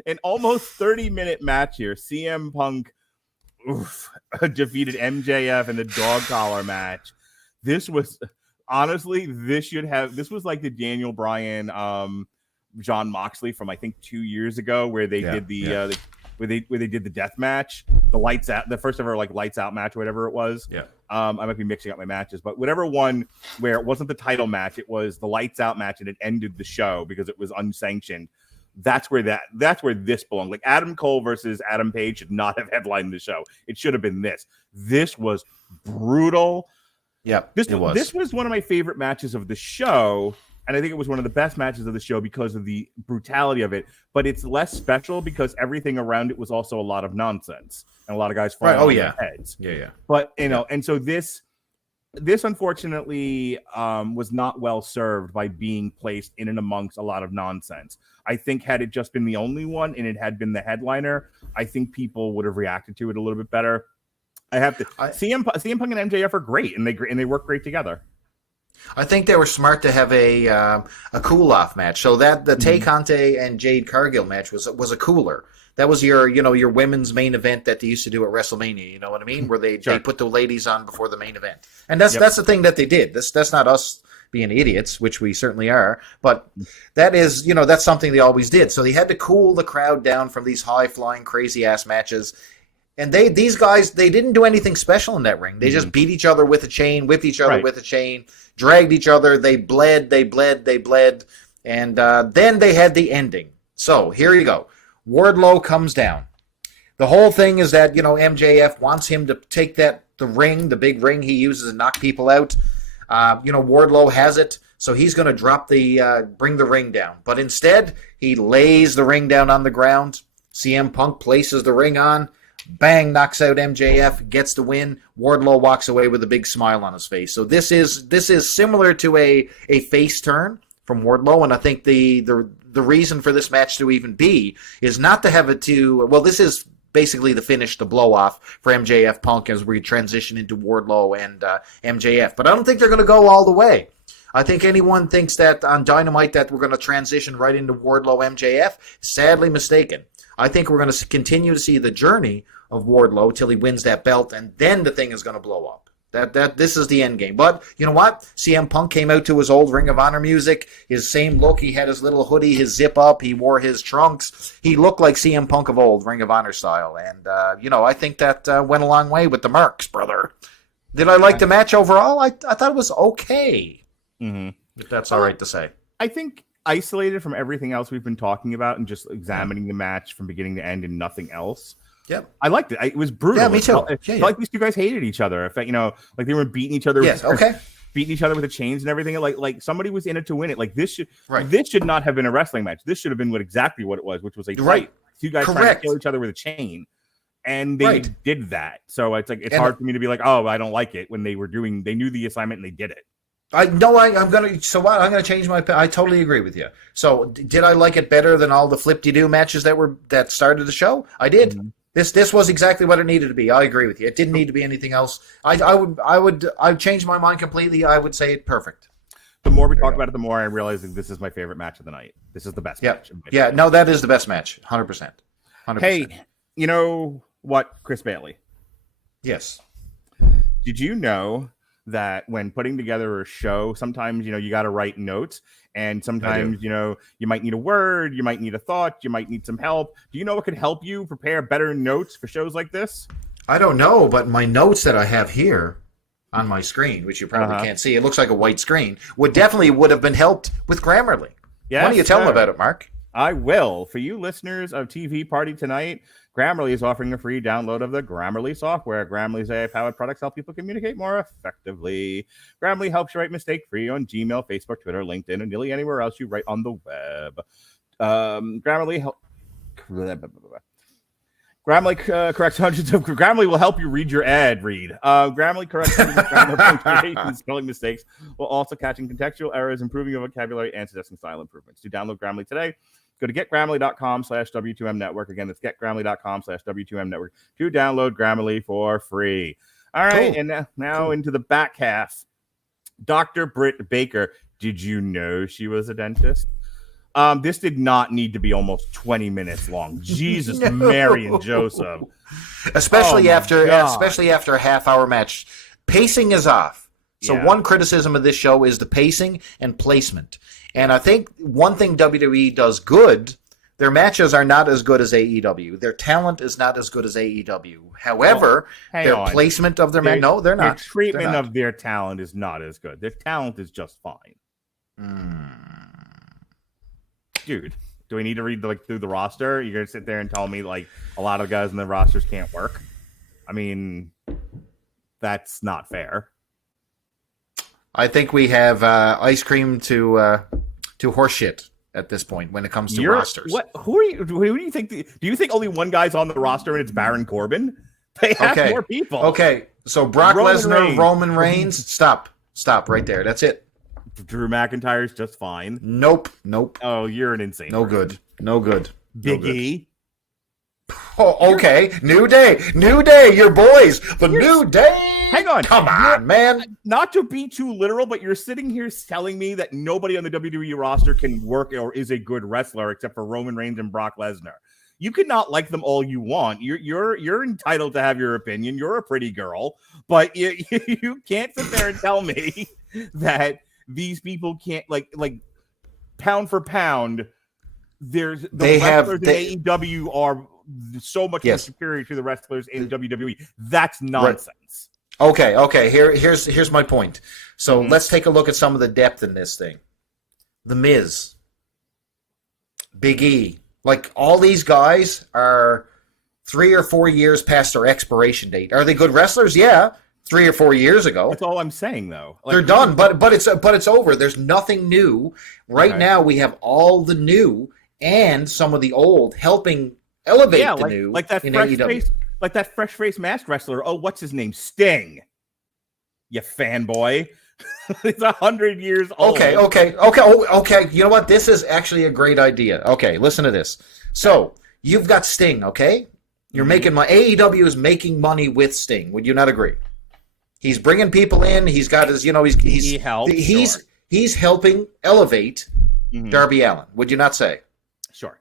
An almost 30-minute match here. CM Punk defeated MJF in the dog collar match. This was honestly, this was like the Daniel Bryan, Jon Moxley from I think 2 years ago, where they did the where they did the death match, the lights out, the first ever like lights out match, or whatever it was. Yeah. I might be mixing up my matches, but whatever one where it wasn't the title match, it was the lights out match, and it ended the show because it was unsanctioned. That's where this belonged. Like Adam Cole versus Adam Page should not have headlined the show. It should have been this. This was brutal. Yeah, This was one of my favorite matches of the show, and I think it was one of the best matches of the show because of the brutality of it. But it's less special because everything around it was also a lot of nonsense and a lot of guys falling on their heads. Yeah. But and so this unfortunately was not well served by being placed in and amongst a lot of nonsense. I think had it just been the only one and it had been the headliner, I think people would have reacted to it a little bit better. CM Punk and MJF are great, and they work great together. I think they were smart to have a cool off match. So that the Tay Conte and Jade Cargill match was a cooler. That was your women's main event that they used to do at WrestleMania. You know what I mean? Where they put the ladies on before the main event, and that's the thing that they did. That's not us being idiots, which we certainly are, but that is that's something they always did. So they had to cool the crowd down from these high flying crazy ass matches. And these guys, they didn't do anything special in that ring. They just beat each other with a chain, whipped each other with a chain, dragged each other. They bled. And then they had the ending. So here you go. Wardlow comes down. The whole thing is that, MJF wants him to take the ring, the big ring he uses to knock people out. Wardlow has it. So he's going to bring the ring down. But instead, he lays the ring down on the ground. CM Punk places the ring on. Bang, knocks out MJF, gets the win. Wardlow walks away with a big smile on his face. So this is similar to a face turn from Wardlow, and I think the reason for this match to even be is not to have it this is basically the finish, the blow off for MJF Punk as we transition into Wardlow and MJF. But I don't think they're going to go all the way. I think anyone thinks that on Dynamite that we're going to transition right into Wardlow MJF, sadly mistaken. I think we're going to continue to see the journey of Wardlow till he wins that belt, and then the thing is going to blow up. This is the end game. But you know what? CM Punk came out to his old Ring of Honor music, his same look. He had his little hoodie, his zip up. He wore his trunks. He looked like CM Punk of old, Ring of Honor style. And I think that went a long way with the Mercs, brother. Did I like the match overall? I thought it was okay. Mm-hmm. If that's all right to say. I think isolated from everything else we've been talking about and just examining the match from beginning to end and nothing else. Yep. I liked it. It was brutal. Yeah, me too. It felt like these two guys hated each other. In fact, like they were beating each other. Beating each other with the chains and everything. Like somebody was in it to win it. Like this should not have been a wrestling match. This should have been exactly what it was, which was a fight. Two guys trying to kill each other with a chain. And they did that. So it's hard for me to be like, oh, I don't like it when they knew the assignment and they did it. I'm going to change my. I totally agree with you. So did I like it better than all the flip-de-doo matches that started the show? I did. Mm-hmm. This was exactly what it needed to be. I agree with you. It didn't need to be anything else. I'd change my mind completely. I would say it perfect. The more we talk about it, the more I realize that this is my favorite match of the night. This is the best match. Yeah, no, that is the best match. 100%. Hey, you know what, Chris Bailey? Yes. Did you know that when putting together a show, sometimes, you got to write notes, and sometimes, you might need a word, you might need a thought, you might need some help. Do you know what could help you prepare better notes for shows like this? I don't know, but my notes that I have here on my screen, which you probably can't see, it looks like a white screen, would have been helped with Grammarly. Yes, why don't you tell them about it, Mark? I will. For you listeners of TV Party Tonight, Grammarly is offering a free download of the Grammarly software. Grammarly's AI-powered products help people communicate more effectively. Grammarly helps you write mistake-free on Gmail, Facebook, Twitter, LinkedIn, and nearly anywhere else you write on the web. Grammarly corrects hundreds of. Grammarly will help you read your ad read. Grammarly corrects hundreds of grammar, punctuation, and spelling mistakes, while also catching contextual errors, improving your vocabulary, and suggesting style improvements. To download Grammarly today, go to getgrammarly.com/W2M network. Again, that's getgrammarly.com/W2M network to download Grammarly for free. All right, cool. And now into the back half. Dr. Britt Baker. Did you know she was a dentist? This did not need to be almost 20 minutes long. Jesus, no. Mary and Joseph. Especially after a half-hour match. Pacing is off. So one criticism of this show is the pacing and placement. And I think one thing WWE does good Their matches are not as good as AEW. Their talent is not as good as AEW. However, their placement of their match, no, they're not. Their treatment of their talent is not as good. Their talent is just fine. Dude, do we need to read through the roster? You're gonna sit there and tell me like a lot of the guys in the rosters can't work? I mean, that's not fair. I think we have ice cream to horseshit at this point when it comes to rosters. What? Who are you? Who do you think? Do you think only one guy's on the roster and it's Baron Corbin? They have more people. Okay, so Brock Lesnar, Roman Reigns. Stop right there. That's it. Drew McIntyre's just fine. Nope. Oh, you're an insane. No good. Big E. Oh, okay. New Day, your boys, the New Day. Hang on. Come on, man. Not to be too literal, but you're sitting here telling me that nobody on the WWE roster can work or is a good wrestler except for Roman Reigns and Brock Lesnar. You could not like them all you want. You're entitled to have your opinion. You're a pretty girl, but you can't sit there and tell me that these people can't like pound for pound. Wrestlers in AEW are so much more superior to the wrestlers in WWE. That's nonsense. Right. Okay. Here's my point. So let's take a look at some of the depth in this thing. The Miz, Big E, like all these guys are 3 or 4 years past their expiration date. Are they good wrestlers? Yeah, 3 or 4 years ago. That's all I'm saying, though. They're done, but it's over. There's nothing new right now. We have all the new and some of the old helping elevate the new, like that in fresh AEW. face, like that fresh face masked wrestler. Oh, what's his name? Sting. You fanboy. He's 100 years old. Okay. Okay. You know what? This is actually a great idea. Okay, listen to this. So you've got Sting. Okay, you're making AEW is making money with Sting. Would you not agree? He's bringing people in. He's got his. He's helping elevate Darby Allin. Would you not say? Sure.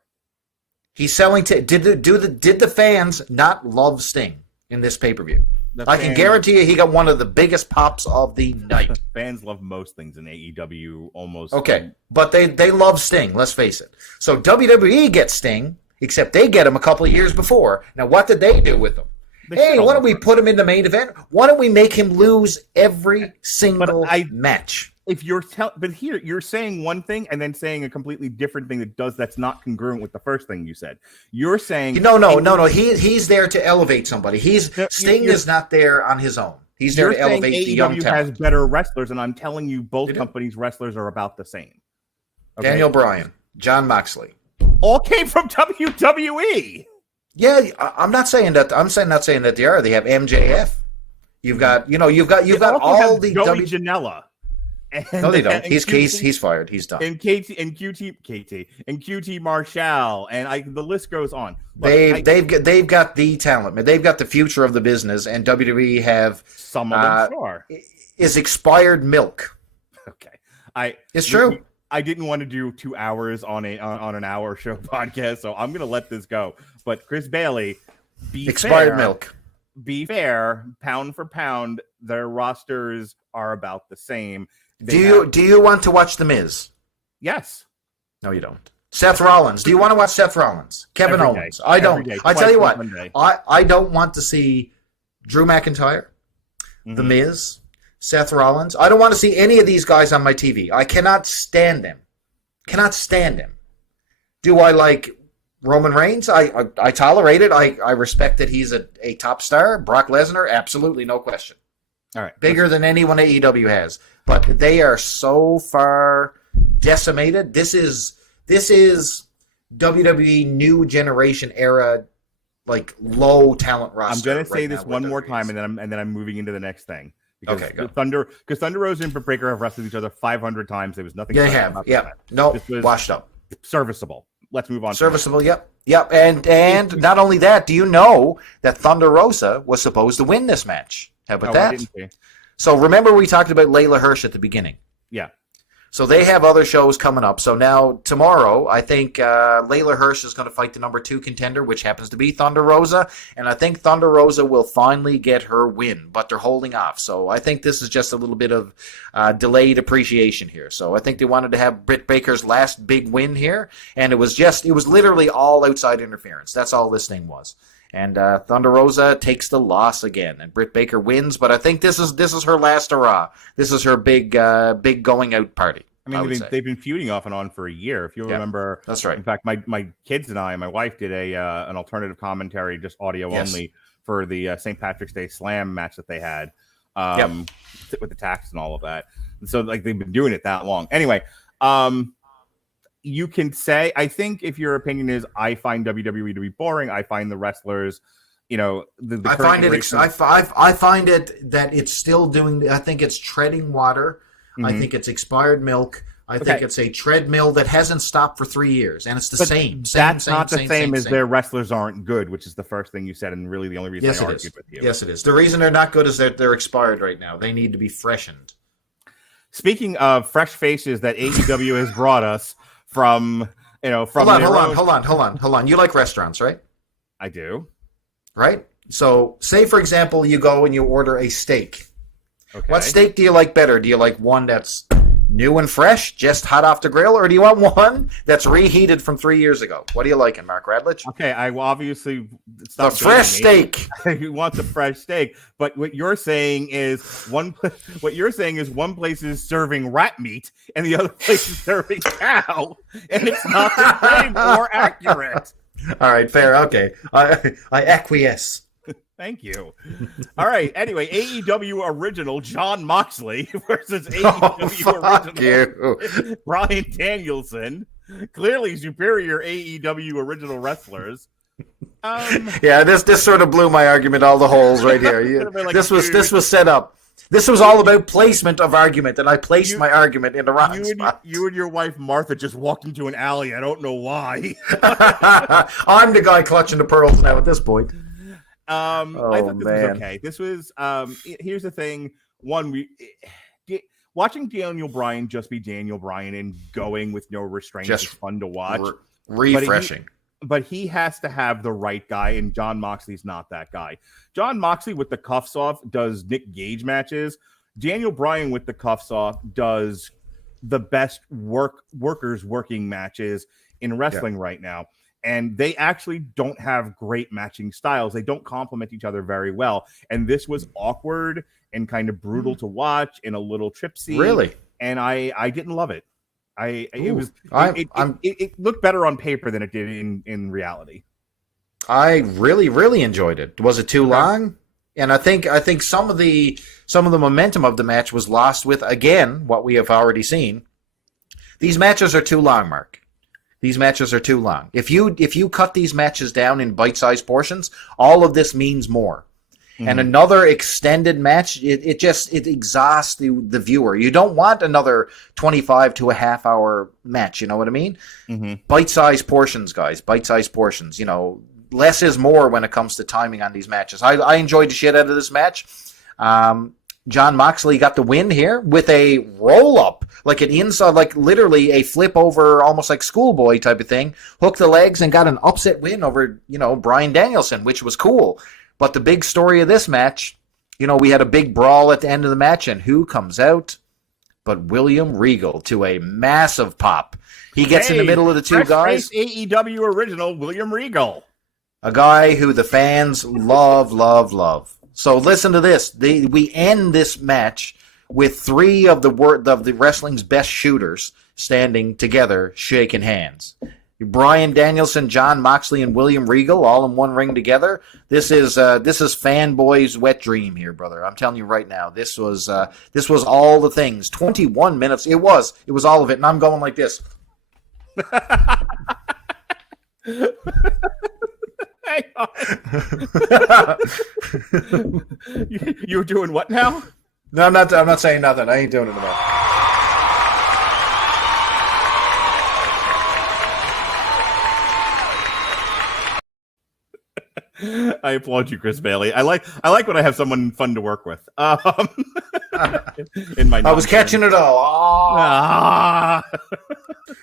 He's selling. Did the fans not love Sting in this pay-per-view? I can guarantee you he got one of the biggest pops of the night. Fans love most things in AEW almost. Okay, but they love Sting, let's face it. So WWE gets Sting, except they get him a couple of years before. Now, what did they do with him? Hey, why don't we put him in the main event? Why don't we make him lose every single match? If you're but here you're saying one thing and then saying a completely different thing that's not congruent with the first thing you said. You're saying no. He's there to elevate somebody. Sting is not there on his own. He's there to elevate the young talent. AEW has better wrestlers, and I'm telling you, both companies' wrestlers are about the same. Okay? Daniel Bryan, Jon Moxley, all came from WWE. Yeah, I'm not saying that. Not saying that they are. They have MJF. You've got all the Janela. No, they don't. He's fired. He's done. And QT Marshall, and the list goes on. Look, they've got the talent, man. They've got the future of the business, and WWE have some of them. Sure, is expired milk. Okay, it's true. I didn't want to do 2 hours on an hour show podcast, so I'm going to let this go. But Chris Bailey, expired milk. Be fair, pound for pound, their rosters are about the same. Do you want to watch The Miz? Yes. No, you don't. Seth Rollins. Do you want to watch Seth Rollins? Kevin Owens. I don't. I tell you what. I don't want to see Drew McIntyre, The Miz, Seth Rollins. I don't want to see any of these guys on my TV. I cannot stand them. Do I like Roman Reigns? I tolerate it. I respect that he's a top star. Brock Lesnar, absolutely no question. All right. Bigger than anyone AEW has. But they are so far decimated. This is WWE new generation era, like low talent roster. I'm going to say this one more time, and then I'm moving into the next thing. Because go. Thunder Rosa and Britt Baker have wrestled each other 500 times. There was nothing. They have. Yeah. No. Washed up. Serviceable. Let's move on. Serviceable. Yep. And not only that, do you know that Thunder Rosa was supposed to win this match? How about that? I didn't see. So remember we talked about Layla Hirsch at the beginning. Yeah. So they have other shows coming up. So now tomorrow, I think Layla Hirsch is going to fight the number 2 contender, which happens to be Thunder Rosa. And I think Thunder Rosa will finally get her win, but they're holding off. So I think this is just a little bit of delayed appreciation here. So I think they wanted to have Britt Baker's last big win here. And it was literally all outside interference. That's all this thing was. And Thunder Rosa takes the loss again, and Britt Baker wins. But I think this is her last hurrah. This is her big going out party. I mean, they've been feuding off and on for a year. If you remember, that's right. In fact, my kids and my wife did an alternative commentary, just audio only, for the St. Patrick's Day Slam match that they had with the tax and all of that. And so, like, they've been doing it that long. Anyway, you can say, I think if your opinion is, I find WWE to be boring, I find the wrestlers, I find it that it's still doing. I think it's treading water. Mm-hmm. I think it's expired milk. I think it's a treadmill that hasn't stopped for 3 years, and it's the same. That's not the same as their wrestlers aren't good, which is the first thing you said, and really the only reason I argued with you. Yes, it is. The reason they're not good is that they're expired right now. They need to be freshened. Speaking of fresh faces that AEW has brought us from Hold on. You like restaurants, right? I do. Right? So, say, for example, you go and you order a steak. Okay. What steak do you like better? Do you like one that's new and fresh, just hot off the grill, or do you want one that's reheated from 3 years ago? What are you liking, Mark Radulich? Okay, I will obviously the fresh steak. You want the fresh steak, but what you're saying is one place is serving rat meat and the other place is serving cow, and it's not the same or accurate. All right, fair. Okay, I acquiesce. Thank you. All right. Anyway, AEW original Jon Moxley versus AEW original Bryan Danielson. Clearly superior AEW original wrestlers. This sort of blew my argument all the holes right here. This was set up. This was all about placement of argument, and I placed my argument in the wrong spot. You and your wife Martha just walked into an alley. I don't know why. I'm the guy clutching the pearls now at this point. I thought this was okay. This was here's the thing. Watching Daniel Bryan just be Daniel Bryan and going with no restraints is fun to watch. Refreshing. But he has to have the right guy, and Jon Moxley's not that guy. Jon Moxley with the cuffs off does Nick Gage matches. Daniel Bryan with the cuffs off does the best workers working matches in wrestling right now. And they actually don't have great matching styles. They don't complement each other very well. And this was awkward and kind of brutal to watch and a little tripsy. Really? And I didn't love it. It looked better on paper than it did in reality. I really, really enjoyed it. Was it too long? And I think some of the momentum of the match was lost with, again, what we have already seen. These matches are too long, Mark. These matches are too long. If you cut these matches down in bite-sized portions, all of this means more. Mm-hmm. And another extended match, it exhausts the viewer. You don't want another 25 to a half hour match. You know what I mean? Mm-hmm. Bite-sized portions, guys. Bite-sized portions. Less is more when it comes to timing on these matches. I enjoyed the shit out of this match. Jon Moxley got the win here with a roll-up, like an inside, like literally a flip over, almost like schoolboy type of thing. Hooked the legs and got an upset win over, Bryan Danielson, which was cool. But the big story of this match, we had a big brawl at the end of the match, and who comes out but William Regal to a massive pop. He gets in the middle of the two guys. AEW original William Regal. A guy who the fans love, love, love. So listen to this. We end this match with three of the wrestling's best shooters standing together, shaking hands. Bryan Danielson, Jon Moxley, and William Regal all in one ring together. This is fanboy's wet dream here, brother. I'm telling you right now. This was all the things. 21 minutes. It was all of it, and I'm going like this. Hang on. You're doing what now? No, I'm not saying nothing. I ain't doing it anymore. I applaud you, Chris Bailey. I like when I have someone fun to work with. In my I was catching it all. Ah.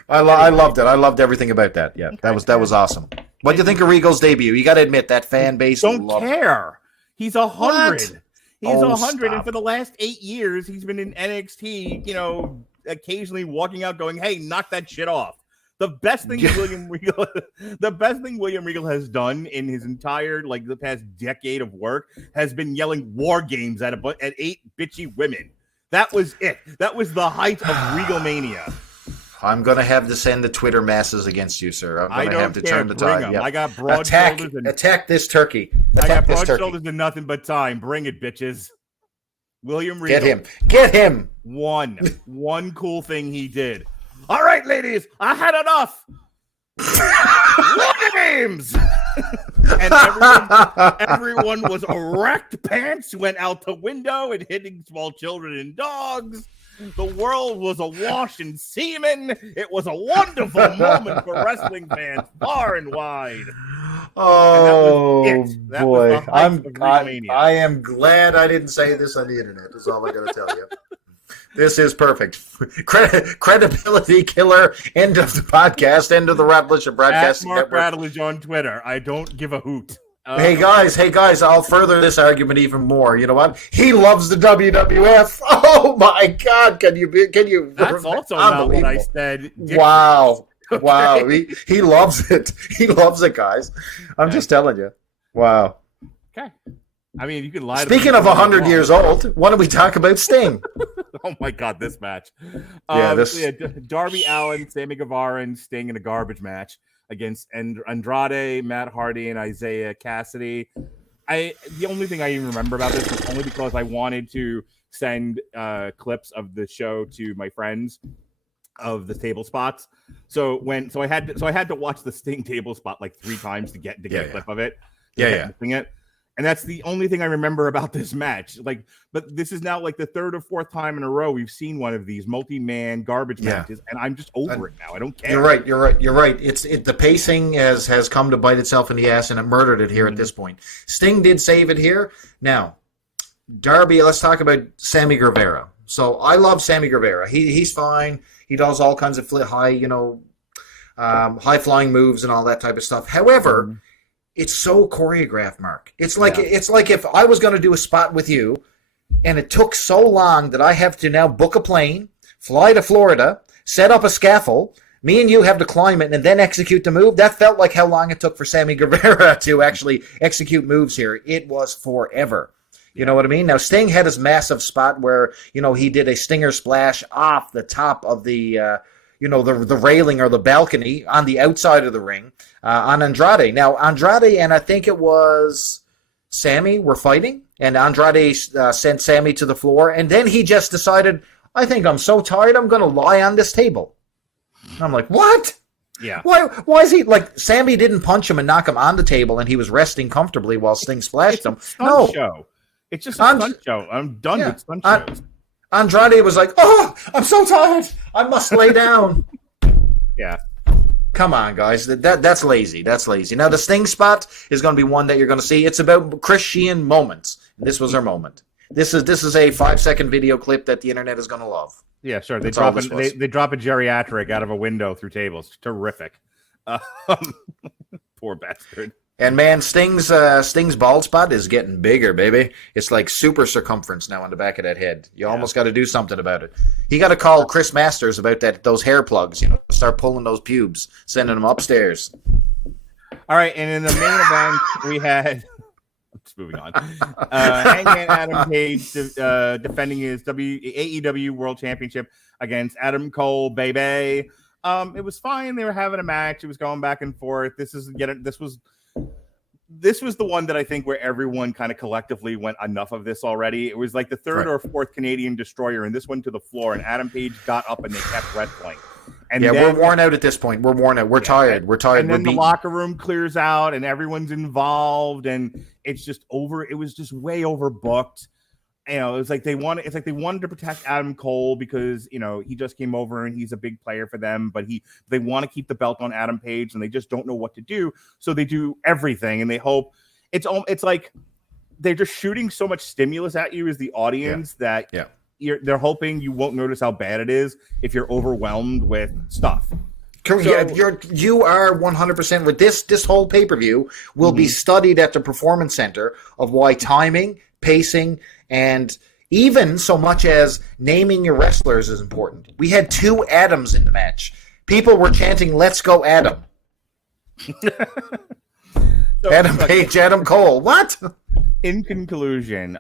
I loved it. I loved everything about that. Yeah, that was awesome. What do you think of Regal's debut? You got to admit that fan base don't care. He's 100. He's 100, stop. and for the last 8 years, he's been in NXT. You know, occasionally walking out, going, "Hey, knock that shit off." The best thing William Regal has done in his entire the past decade of work has been yelling war games at 8 bitchy women. That was it. That was the height of Regal mania. I'm going to have to send the Twitter masses against you, sir. I'm going to have to turn the tide. Yep. I got broad shoulders. Attack this turkey. I got broad shoulders and nothing but time. Bring it, bitches. William Regal. Get him. One cool thing he did. All right, ladies, I had enough. War games. And everyone was erect. Pants went out the window and hitting small children and dogs. The world was awash in semen. It was a wonderful moment for wrestling fans far and wide. Oh, boy. I am glad I didn't say this on the internet. That's all I got to tell you. This is perfect. Credibility killer. End of the podcast. End of the Radulich Broadcasting Mark Network. Radulich on Twitter. I don't give a hoot. Hey guys, I'll further this argument even more. You know what? He loves the WWF. Oh my God. Can you That's also not what I said. Wow. Wow. He loves it. He loves it, guys. I'm just telling you. Wow. Okay. I mean, you can lie. Speaking of 100 years old, why don't we talk about Sting? Oh my God, this match. Darby Allin, Sammy Guevara, and Sting in a garbage match against Andrade, Matt Hardy, and Isaiah Cassidy. The only thing I even remember about this was only because I wanted to send clips of the show to my friends of the table spots. So I had to watch the Sting table spot like 3 times to get a clip of it. And that's the only thing I remember about this match. But this is now like the 3rd or 4th time in a row we've seen one of these multi-man garbage matches, and I'm just over it now. I don't care. You're right. The pacing has come to bite itself in the ass, and it murdered it here at this point. Sting did save it here. Now, Darby, let's talk about Sammy Guevara. So I love Sammy Guevara. He's fine. He does all kinds of high flying moves and all that type of stuff. However, it's so choreographed, Mark. It's like if I was going to do a spot with you, and it took so long that I have to now book a plane, fly to Florida, set up a scaffold, me and you have to climb it, and then execute the move. That felt like how long it took for Sammy Guevara to actually execute moves here. It was forever. You know what I mean? Now, Sting had his massive spot where, he did a stinger splash off the top of the the railing or the balcony on the outside of the ring on Andrade. Now, Andrade and I think it was Sammy were fighting, and Andrade sent Sammy to the floor, and then he just decided, I think I'm so tired, I'm going to lie on this table. And I'm like, what? Yeah. Why is he, Sammy didn't punch him and knock him on the table, and he was resting comfortably while Sting splashed him. No. Show. It's just a stunt show. I'm done with stunt shows. Andrade was like, oh, I'm so tired. I must lay down. Yeah. Come on, guys. That's lazy. That's lazy. Now, the Sting spot is going to be one that you're going to see. It's about Chris Sheehan moments. This was her moment. This is a 5-second video clip that the internet is going to love. Yeah, sure. They drop a geriatric out of a window through tables. Terrific. Poor bastard. And man, Sting's bald spot is getting bigger, baby. It's like super circumference now on the back of that head. You almost got to do something about it. He got to call Chris Masters about those hair plugs. Start pulling those pubes, sending them upstairs. All right, and in the main event, we had. Just moving on. Hangman Adam Page defending his AEW World Championship against Adam Cole, baby. It was fine. They were having a match. It was going back and forth. This was the one that I think where everyone kind of collectively went enough of this already. It was like the 3rd or 4th Canadian Destroyer, and this one to the floor, and Adam Page got up and they kept wrestling. And we're worn out at this point. We're worn out. We're tired. We're tired. And then the locker room clears out, and everyone's involved, and it's just over. It was just way overbooked. It's like they wanted to protect Adam Cole because he just came over and he's a big player for them, but they want to keep the belt on Adam Page and they just don't know what to do, so they do everything and they hope it's like they're just shooting so much stimulus at you as the audience that they're hoping you won't notice how bad it is if you're overwhelmed with stuff. So, you are 100% with this whole pay-per-view will be studied at the Performance Center of why timing, pacing, and even so much as naming your wrestlers is important. We had 2 Adams in the match. People were chanting, "Let's go, Adam." Adam Page, Adam Cole. What? In conclusion,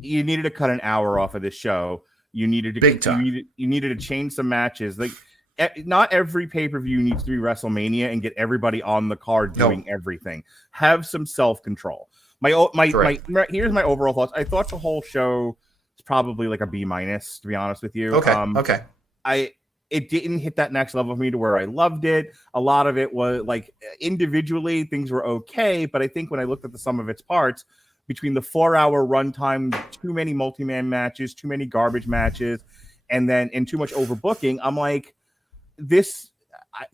you needed to cut an hour off of this show. You needed to big time. You needed to change some matches. Like, not every pay-per-view needs to be WrestleMania and get everybody on the card doing everything. Have some self-control. Here's my overall thoughts. I thought the whole show is probably like a B-, to be honest with you. Okay. It didn't hit that next level for me to where I loved it. A lot of it was like individually things were okay, but I think when I looked at the sum of its parts, between the 4-hour runtime, too many multi-man matches, too many garbage matches, and too much overbooking, I'm like,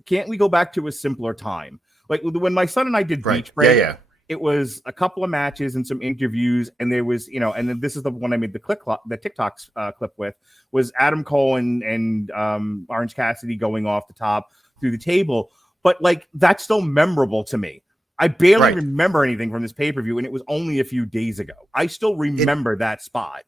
can't we go back to a simpler time? Like when my son and I did Beach Break, it was a couple of matches and some interviews, and there was, and then this is the one I made the TikTok clip with, was Adam Cole and Orange Cassidy going off the top through the table. But like, that's still memorable to me. I barely remember anything from this pay-per-view, and it was only a few days ago. I still remember that spot.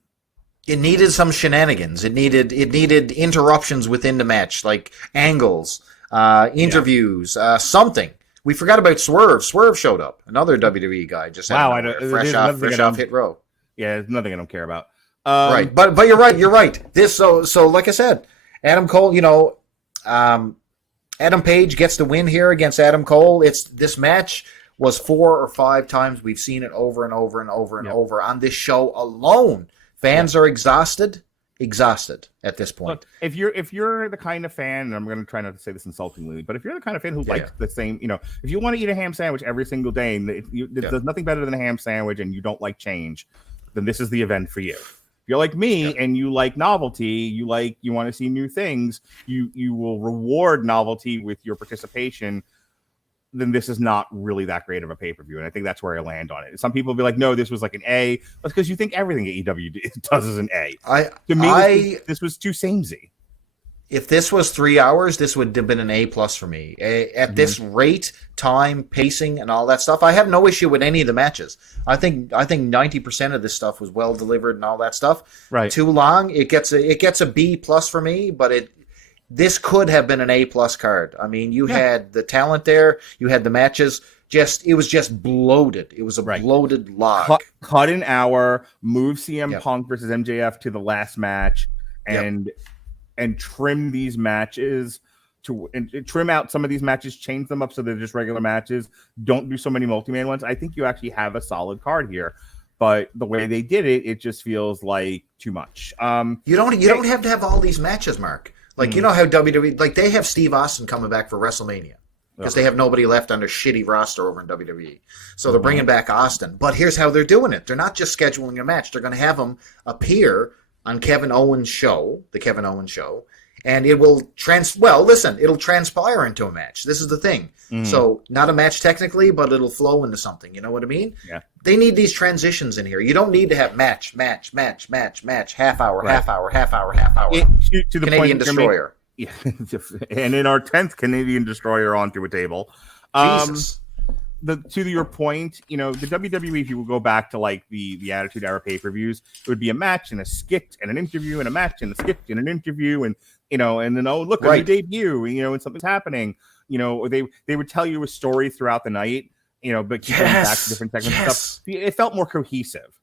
It needed some shenanigans. It needed interruptions within the match, like angles, interviews, something. We forgot about Swerve. Swerve showed up. Another WWE guy just fresh off Hit Row. Yeah, there's nothing I don't care about. Right, but you're right. You're right. This so like I said, Adam Cole. Adam Page gets the win here against Adam Cole. This match was 4 or 5 times we've seen it over and over and over and over on this show alone. Fans are exhausted at this point. Look, if you're the kind of fan, and I'm going to try not to say this insultingly, but if you're the kind of fan who likes the same, if you want to eat a ham sandwich every single day, and there's nothing better than a ham sandwich, and you don't like change, then this is the event for you. If you're like me and you like novelty, you want to see new things, you will reward novelty with your participation, then this is not really that great of a pay-per-view. And I think that's where I land on it. Some people will be like, no, this was like an A. That's because you think everything AEW does is an A. To me, this was too samey. If this was 3 hours, this would have been an A+ for me. At this rate, time, pacing, and all that stuff, I have no issue with any of the matches. I think 90% of this stuff was well delivered and all that stuff. Right. Too long, it gets a B+ for me, but this could have been an A+ card. I mean, you had the talent there, you had the matches. It was just bloated. It was a bloated log. Cut an hour, move CM Punk versus MJF to the last match, and trim these matches and trim out some of these matches, change them up so they're just regular matches. Don't do so many multi-man ones. I think you actually have a solid card here, but the way they did it, it just feels like too much. You don't have to have all these matches, Mark. Like, you know how WWE, like, they have Steve Austin coming back for WrestleMania because they have nobody left on their shitty roster over in WWE. So they're bringing back Austin. But here's how they're doing it. They're not just scheduling a match. They're going to have him appear on Kevin Owens' show, the Kevin Owens show, and it will it'll transpire into a match. This is the thing. So not a match technically, but it'll flow into something. You know what I mean? Yeah. They need these transitions in here. You don't need to have match, half hour. To the Canadian Destroyer. Yeah. And in our 10th Canadian Destroyer onto a table. Jesus. To your point, the WWE, if you would go back to like the Attitude Era pay-per-views, it would be a match and a skit and an interview and a match and a skit and an interview and then look, a new debut, and something's happening. They would tell you a story throughout the night, but keep going back to different segments and stuff. It felt more cohesive,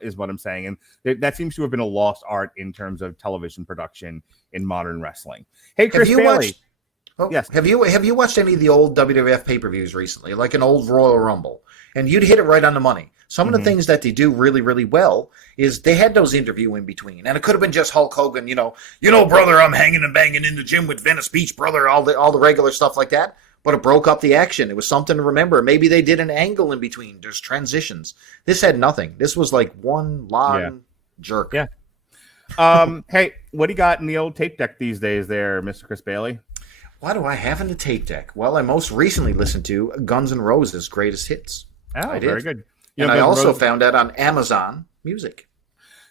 is what I'm saying. And that seems to have been a lost art in terms of television production in modern wrestling. Hey, Chris Bailey. Yes. Have you watched any of the old WWF pay-per-views recently, like an old Royal Rumble? And you'd hit it right on the money. Some of the things that they do really, really well is they had those interview in between, and it could have been just Hulk Hogan, brother, I'm hanging and banging in the gym with Venice Beach, brother, all the regular stuff like that. But it broke up the action. It was something to remember. Maybe they did an angle in between. There's transitions. This had nothing. This was like one long jerk. Yeah. Hey, what do you got in the old tape deck these days there, Mr. Chris Bailey? What do I have in the tape deck? Well, I most recently listened to Guns N' Roses' Greatest Hits. Oh, I did. very good. And I also found that on Amazon Music.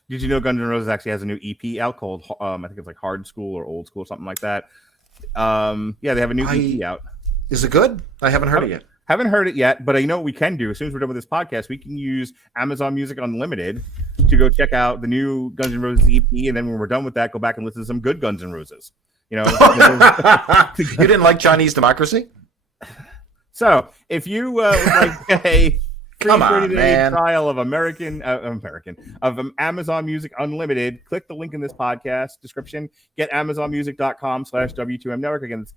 Did you know Guns N' Roses actually has a new EP out called, I think it's like Hard School or Old School, something like that. Yeah, they have a new EP out. Is it good? I haven't heard it yet. Haven't heard it yet, but I know what we can do. As soon as we're done with this podcast, we can use Amazon Music Unlimited to go check out the new Guns N' Roses EP, and then when we're done with that, go back and listen to some good Guns N' Roses. You know, you didn't like Chinese Democracy? So, if you would like a free 30-day trial of Amazon Music Unlimited, click the link in this podcast description. Get AmazonMusic.com/W2M Network. Again, it's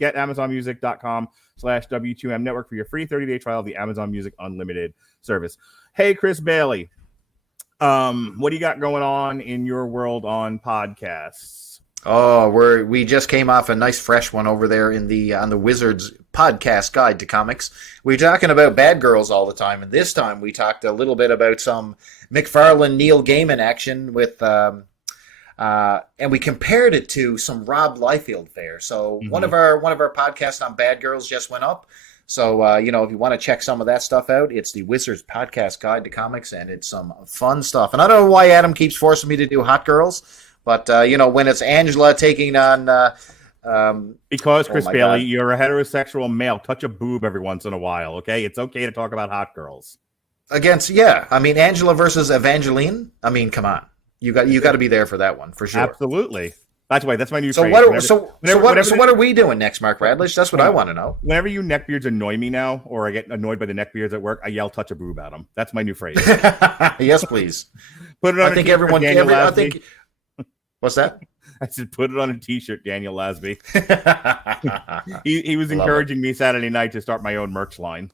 GetAmazonMusic.com/W2M Network for your free 30-day trial of the Amazon Music Unlimited service. Hey, Chris Bailey, what do you got going on in your world on podcasts? Oh, we just came off a nice fresh one over there in the on the Wizards podcast guide to comics. We're talking about Bad Girls all the time, and this time we talked a little bit about some McFarlane Neil Gaiman action with, and we compared it to some Rob Liefeld fare. So one of our podcasts on Bad Girls just went up. So if you want to check some of that stuff out, it's the Wizards podcast guide to comics, and it's some fun stuff. And I don't know why Adam keeps forcing me to do Hot Girls. But, when it's Angela taking on... because, Chris Bailey, God. You're a heterosexual male. Touch a boob every once in a while, okay? It's okay to talk about hot girls. Angela versus Evangeline. I mean, come on. You got to be there for that one, for sure. Absolutely. That's my new phrase. What are we doing next, Mark Radulich? That's what I want to know. Whenever you neckbeards annoy me now, or I get annoyed by the neckbeards at work, I yell "touch a boob" at them. That's my new phrase. Yes, please. Put it on. What's that? I said, put it on a T-shirt, Daniel Lasby. he was encouraging me Saturday night to start my own merch line.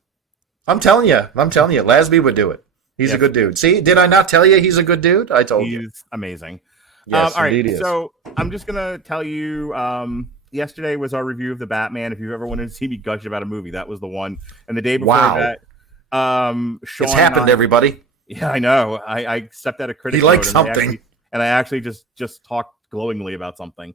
I'm telling you, Lasby would do it. He's a good dude. See, did I not tell you he's a good dude? I told you. He's amazing. Yes, all right, indeed he is. So I'm just going to tell you, yesterday was our review of The Batman. If you've ever wanted to see me gush about a movie, that was the one. And the day before that, Sean it's happened, everybody. Yeah, I know. I stepped out of critics. He liked something. And I actually just talked glowingly about something.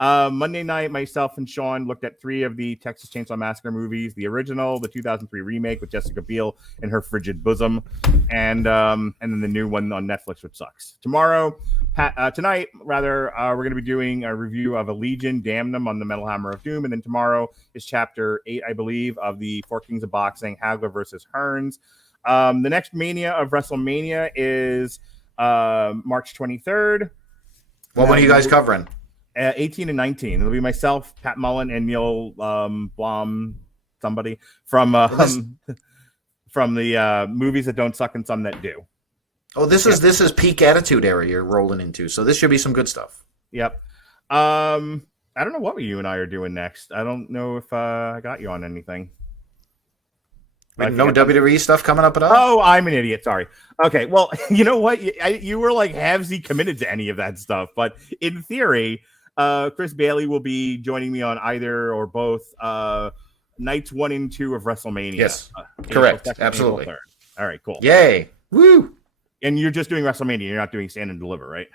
Monday night, myself and Sean looked at 3 of the Texas Chainsaw Massacre movies: the original, the 2003 remake with Jessica Biel in her frigid bosom, and then the new one on Netflix, which sucks. Tonight, we're going to be doing a review of Allegiant Damnum on the Metal Hammer of Doom, and then tomorrow is Chapter 8, I believe, of the Four Kings of Boxing, Hagler versus Hearns. The next Mania of WrestleMania is March 23rd. What one are you guys covering? 18 and 19. It'll be myself, Pat Mullen, and Neil Blom, somebody from the movies that don't suck and some that do. Oh, this is peak attitude era you're rolling into, so this should be some good stuff. Yep. I don't know what you and I are doing next. I don't know if I got you on anything. No WWE stuff coming up at all? Oh, I'm an idiot. Sorry. Okay, well, you know what? You were like halvesy committed to any of that stuff, but in theory, Chris Bailey will be joining me on either or both nights 1 and 2 of WrestleMania. Yes, correct. Absolutely. All right, cool. Yay! Woo! And you're just doing WrestleMania. You're not doing Stand and Deliver, right?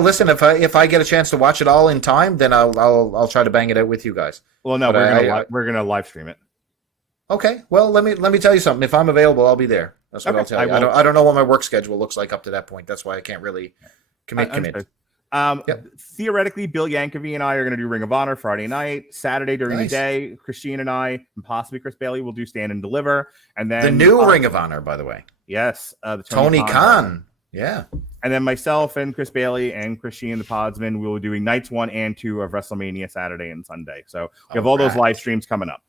Listen, if I get a chance to watch it all in time, then I'll try to bang it out with you guys. Well, no, we're gonna live stream it. Okay. Well, let me tell you something. If I'm available, I'll be there. That's what I'll tell you. I don't know what my work schedule looks like up to that point. That's why I can't really commit. Theoretically, Bill Yankovic and I are going to do Ring of Honor Friday night. Saturday during the day, Christine and I, and possibly Chris Bailey, will do Stand and Deliver. And then the new Ring of Honor, by the way. Yes, the Tony Khan. Yeah. And then myself and Chris Bailey and Christine the Podsman, we will be doing nights 1 and 2 of WrestleMania Saturday and Sunday. So we have all those live streams coming up.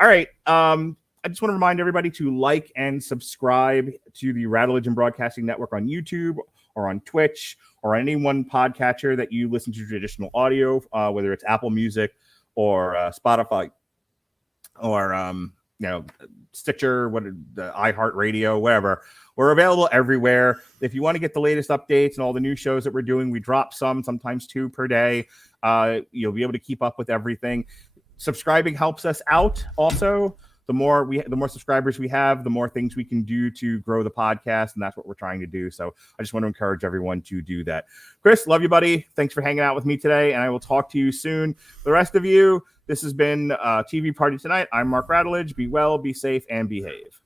All right. I just want to remind everybody to like and subscribe to the Radulich and Broadcasting Network on YouTube or on Twitch or any one podcatcher that you listen to traditional audio, whether it's Apple Music or Spotify or Stitcher, the iHeartRadio, wherever. We're available everywhere. If you want to get the latest updates and all the new shows that we're doing, we drop sometimes 2 per day. You'll be able to keep up with everything. Subscribing helps us out also. the more subscribers we have, the more things we can do to grow the podcast, and that's what we're trying to do. So I just want to encourage everyone to do that. Chris, love you, buddy. Thanks for hanging out with me today, and I will talk to you soon. The rest of you, this has been TV Party Tonight. I'm Mark Radulich. Be well, be safe, and behave.